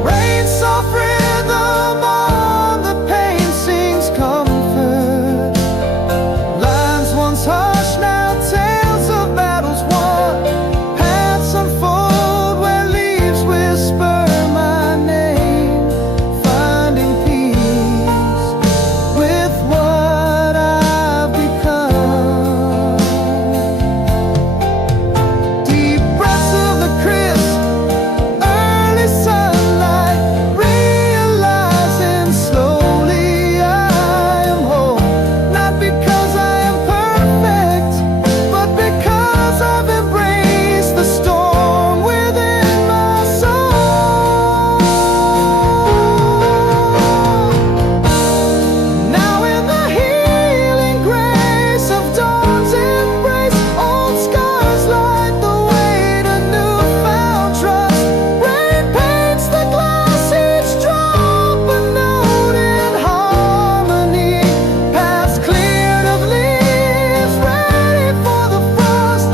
Rain soft rhythm on the pain sings comfort. Lines once harsh, now tales of battles won. Paths unfold where leaves whisper my name, finding peace with what I've become. Deep breaths of the crisp, early sunlight, realizing slowly I am whole. Not because I am perfect, but because I've embraced the storm within my soul. Now in the healing grace of dawn's embrace, old scars light the way to newfound trust. Rain paints the glass, each drop a note in harmony. Paths cleared of leaves, ready for the frost.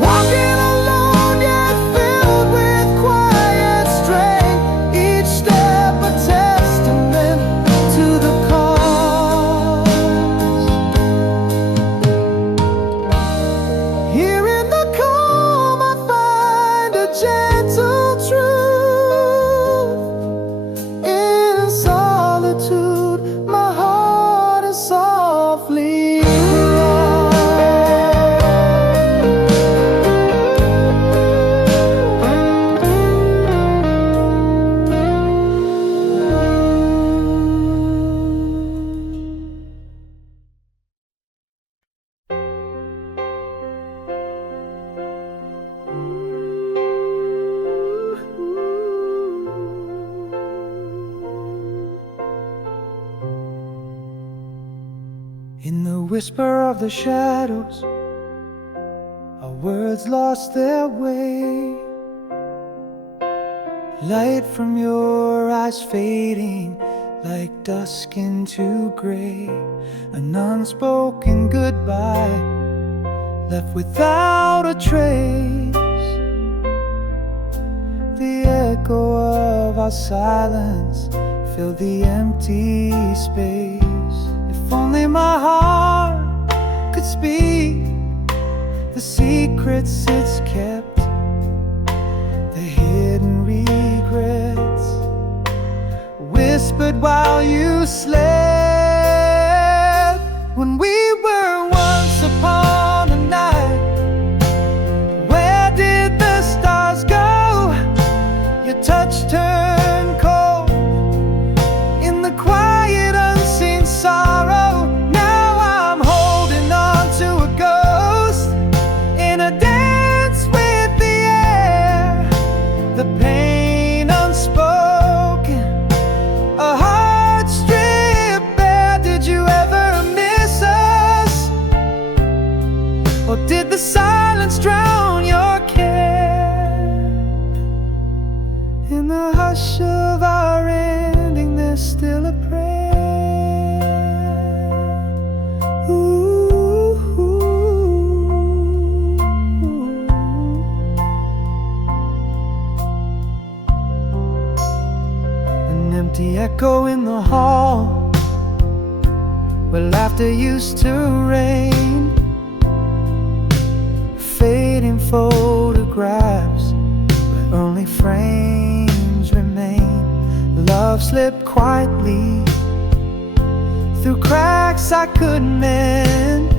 Walking alone yet filled with quiet strength. Each step a testament to the cause. Here in the calm I find a gentle truth. In solitude my heart is softly in the whisper of the shadows. Our words lost their way. Light from your eyes fading like dusk into gray. An unspoken goodbye left without a trace. The echo of our silence filled the empty space. If only my heart could speak the secrets it's kept, the hidden regrets whispered while you slept. When we were once upon a night, where did the stars go? Your touch turned cold in the quiet unseen sorrow. Now I'm holding on to a ghost in a dance with the air. The pain unspoken, a heart stripped bare. Did you ever miss us? Or did the silence drown your care? In the hush of our ending there's still a prayer. Ooh, an empty echo in the hall where laughter used to reign. Fading photographs where only frames remain. Love slipped quietly through cracks I couldn't mend.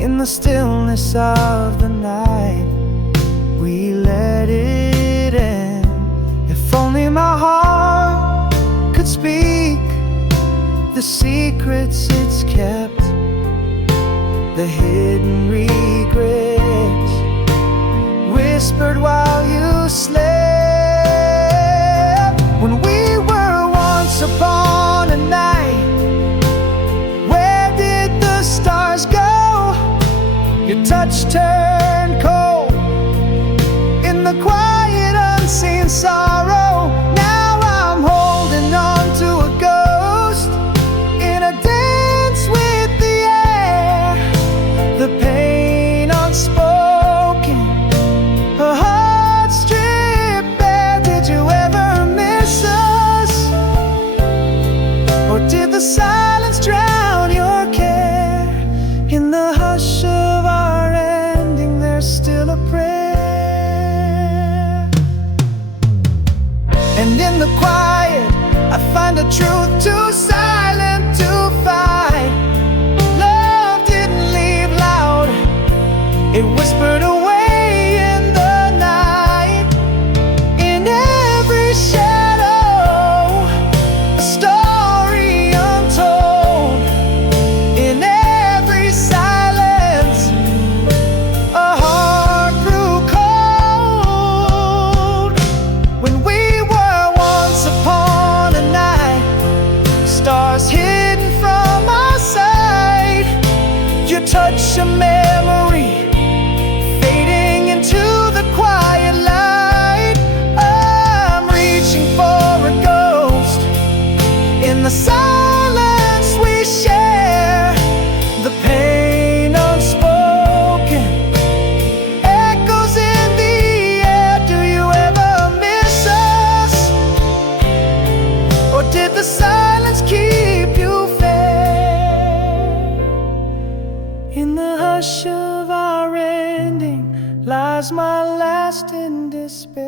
In the stillness of the night, the secrets it's kept, the hidden regrets, whispered while you slept. When we were once upon a night, where did the stars go? Your touch turned cold in the quiet unseen sorrow. Now I'm holding on to a ghost in a dance with the air, the pain unspoken, a heart stripped bare. Did you ever miss us, or did the silence drown your care? In the hush of our ending, there's still a prayer. And in the quiet, I find a truth too silent to fight. Love didn't leave loud, it whispered away in the night. In every shadow, a story untold. In every silence, a heart grew cold. When we were once upon a night, stars hidden from our sight, you touch a memory fading into the quiet light. I'm reaching for a ghost in the silence we share, the pain unspoken echoes in the air. Do you ever miss us, or did the silence keep you fair? In the hush of our ending lies my lasting despair.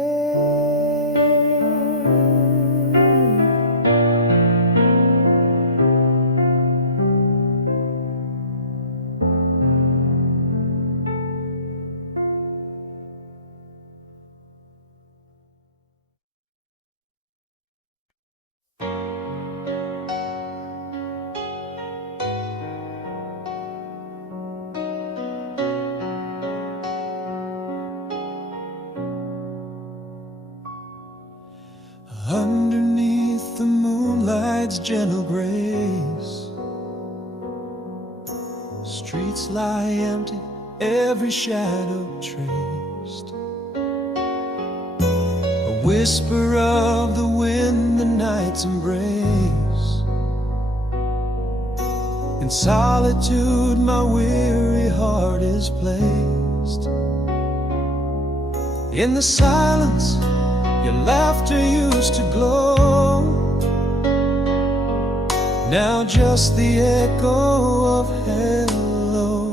Underneath the moonlight's gentle grace, streets lie empty, every shadow traced. A whisper of the wind, the night's embrace. In solitude my weary heart is placed. In the silence your laughter used to glow, now just the echo of hello.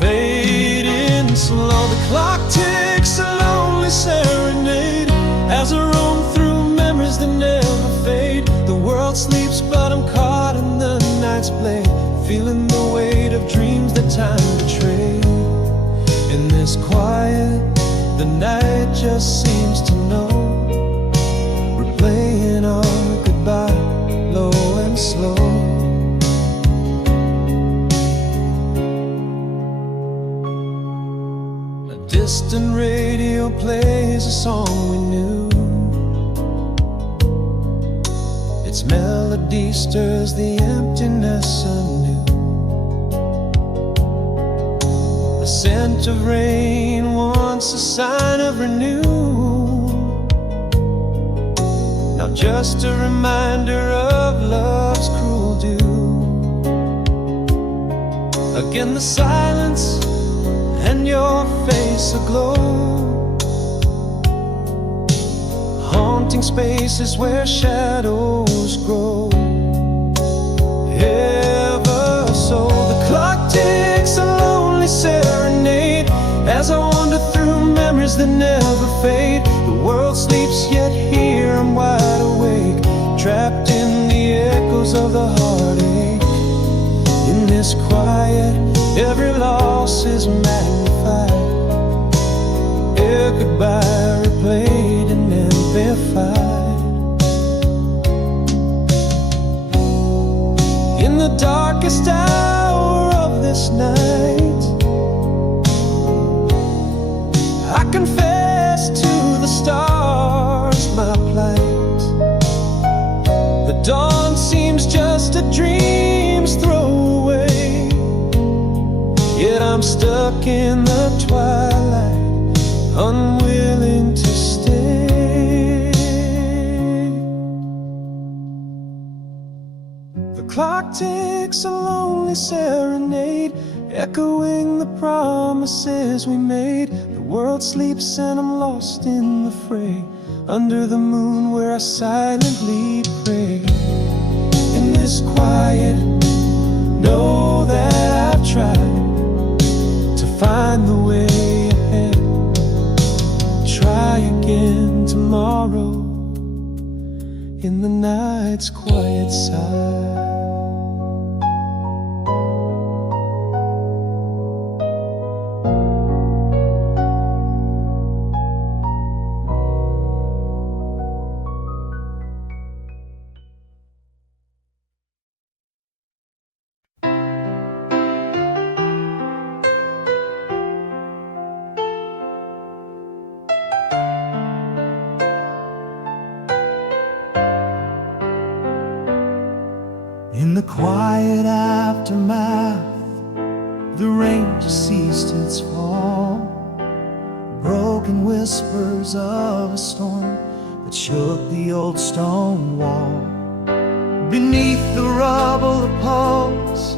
Fading slow, the clock ticks a lonely serenade as I roam through memories that never fade. The world sleeps but I'm caught in the night's play, feeling the weight of dreams that time betrayed. In this quiet, the night just seems to know we're playing our goodbye low and slow. A distant radio plays a song we knew. Its melody stirs the emptiness anew. The scent of rain, once a sign of renewal, now just a reminder of love's cruel due. Again the silence and your face aglow, haunting spaces where shadows grow. Ever so, the clock ticks a lonely serenade as I wander through memories that never fade. The world sleeps yet here I'm wide awake, trapped in the echoes of the heartache. In this quiet, every loss is magnified, every goodbye replayed and amplified. stuck in the twilight, unwilling to stay. The clock ticks a lonely serenade, echoing the promises we made. The world sleeps and I'm lost in the fray, under the moon where I silently pray. In this quiet, know that I've tried to find the way ahead. Try again tomorrow in the night's quiet side. In the quiet aftermath, the rain just ceased its fall. Broken whispers of a storm that shook the old stone wall. Beneath the rubble of pulse,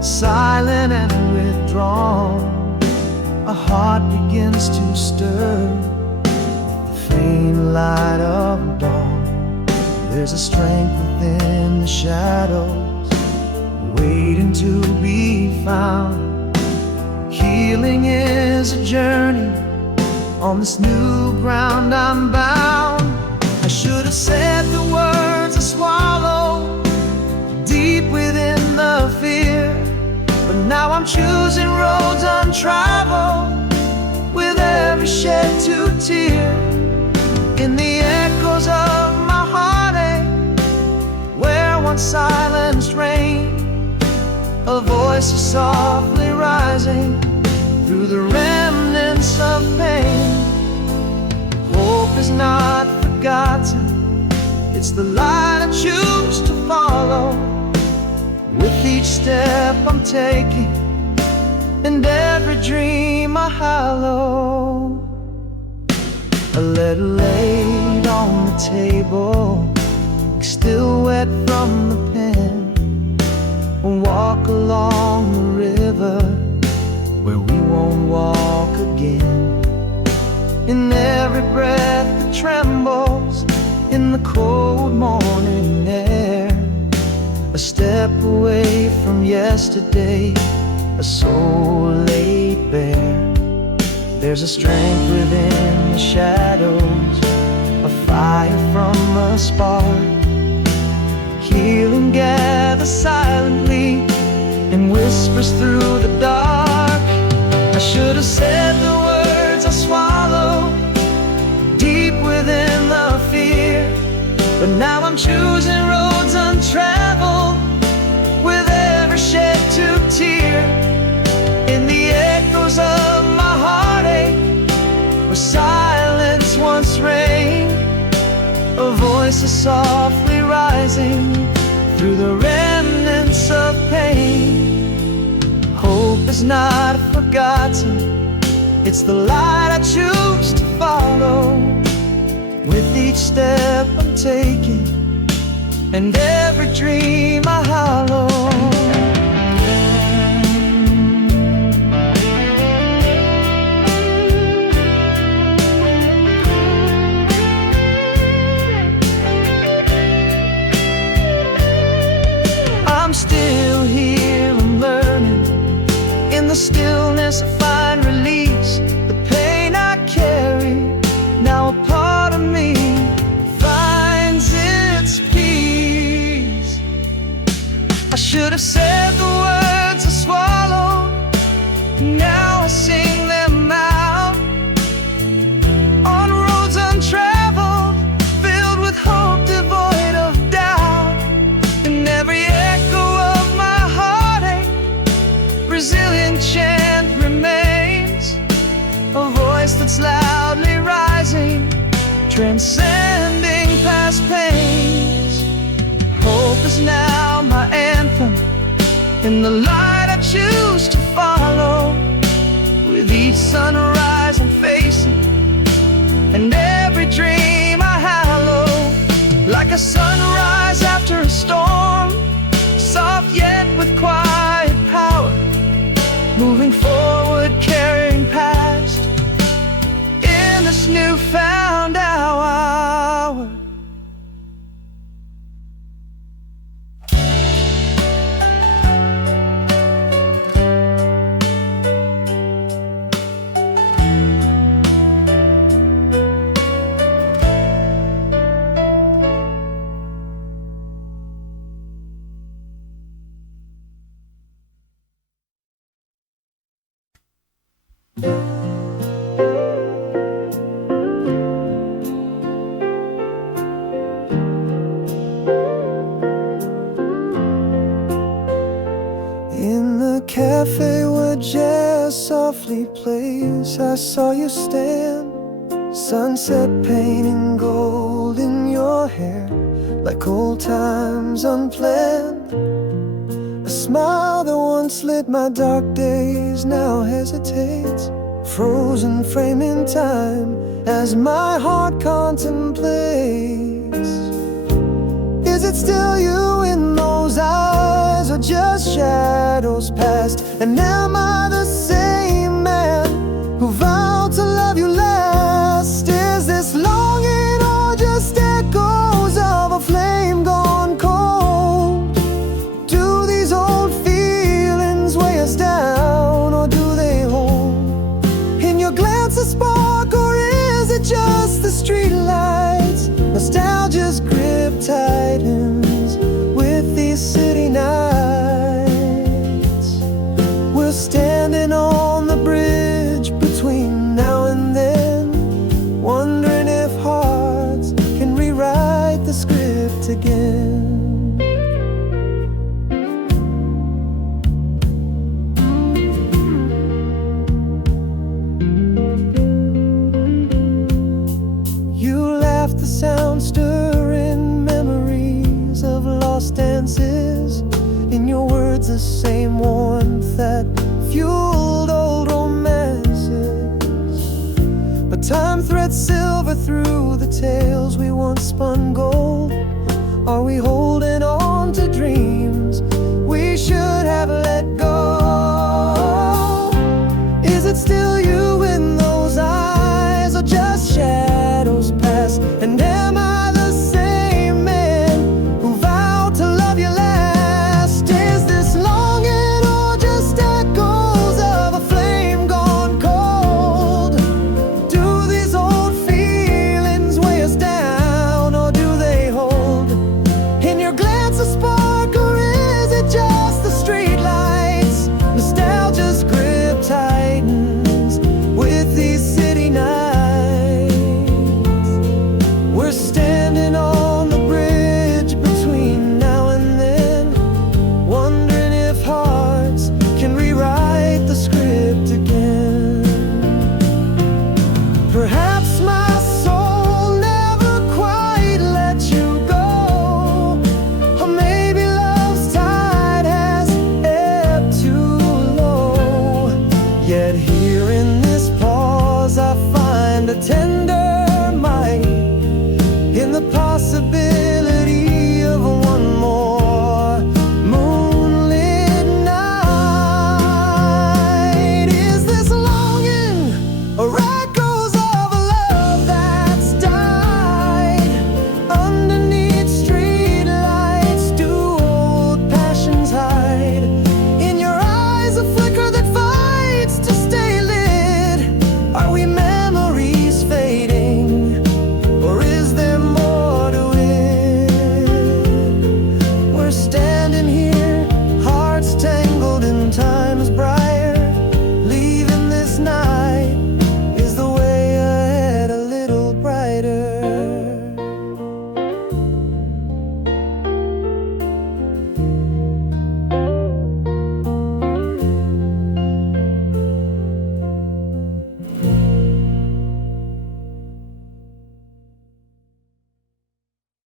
silent and withdrawn, a heart begins to stir, the faint light of dawn. There's a strength within the shadows, waiting to be found. Healing is a journey, on this new ground I'm bound. I should have said the words I swallowed deep within the fear, but now I'm choosing roads untraveled with every shed to tear. In the echoes of my heartache, where once silence reigned, a voice is softly rising through the remnants of pain. Hope is not forgotten, it's the light I choose to follow. With each step I'm taking, and every dream I hallow. A letter laid on the table, still wet from the pen. A walk along the river, where we won't walk again. In every breath that trembles in the cold morning air, a step away from yesterday, a soul laid bare. There's a strength within the shadows, a fire from a spark. Healing gathers silently and whispers through the dark. I should have said the words I swallowed deep within the fear, but now I'm choosing roads untraveled with every shed to tear. In the echoes of my heartache, where silence once reigned, a voice is softly rising through the remnants of pain. Hope is not forgotten, it's the light I choose to follow. With each step I'm taking, and every dream I hollow. I'm still here, I'm learning. In the stillness I find release. The pain I carry, now a part of me, finds its peace. I should have said the words I swallowed, now I sing them out. On roads untraveled, filled with hope devoid of doubt. In every echo of my heartache, resilient chant remains, a voice that's loudly rising, transcending past pains. Hope is now my anthem, in the light I choose to follow. each sunrise I'm facing, and every dream I hallow. Like a sunrise after a storm, soft yet with quiet power, moving forward, carrying past in this newfound hour. In the cafe where jazz softly plays, I saw you stand, sunset painting gold in your hair, like old times unplanned. A smile that once lit my dark days now hesitates, frozen frame in time as my heart contemplates. Is it still you in those eyes, or just shadows past? And am I the same man who vowed to love you last? Is this longing or just echoes of a flame gone cold? Do these old feelings weigh us down, or do they hold in your glance a spark, or is it just the street lights? Nostalgia's grip tightens with these city nights. We're standing on the bridge between now and then, wondering if hearts can rewrite the script again. You laughed, the sound stirring memories of lost dances. In your words, the same warmth that fueled old romances. But time threads silver through the tales we once spun gold. Are we holding on to dreams we should have let go? Is it still you in those eyes, or just shadows past? And am I the same man who vowed to love you last? Is this longing or just echoes of a flame gone cold? Do these old feelings weigh us down, or do they hold in your glance a spark, or is it just the street lights? Nostalgia's grip tightens with these city nights. We're standing on the bridge between now and then, wondering if hearts can rewrite the script again. Perhaps my soul never quite let you go, or maybe love's tide has ebbed too low. Yet here in this pause I find a tender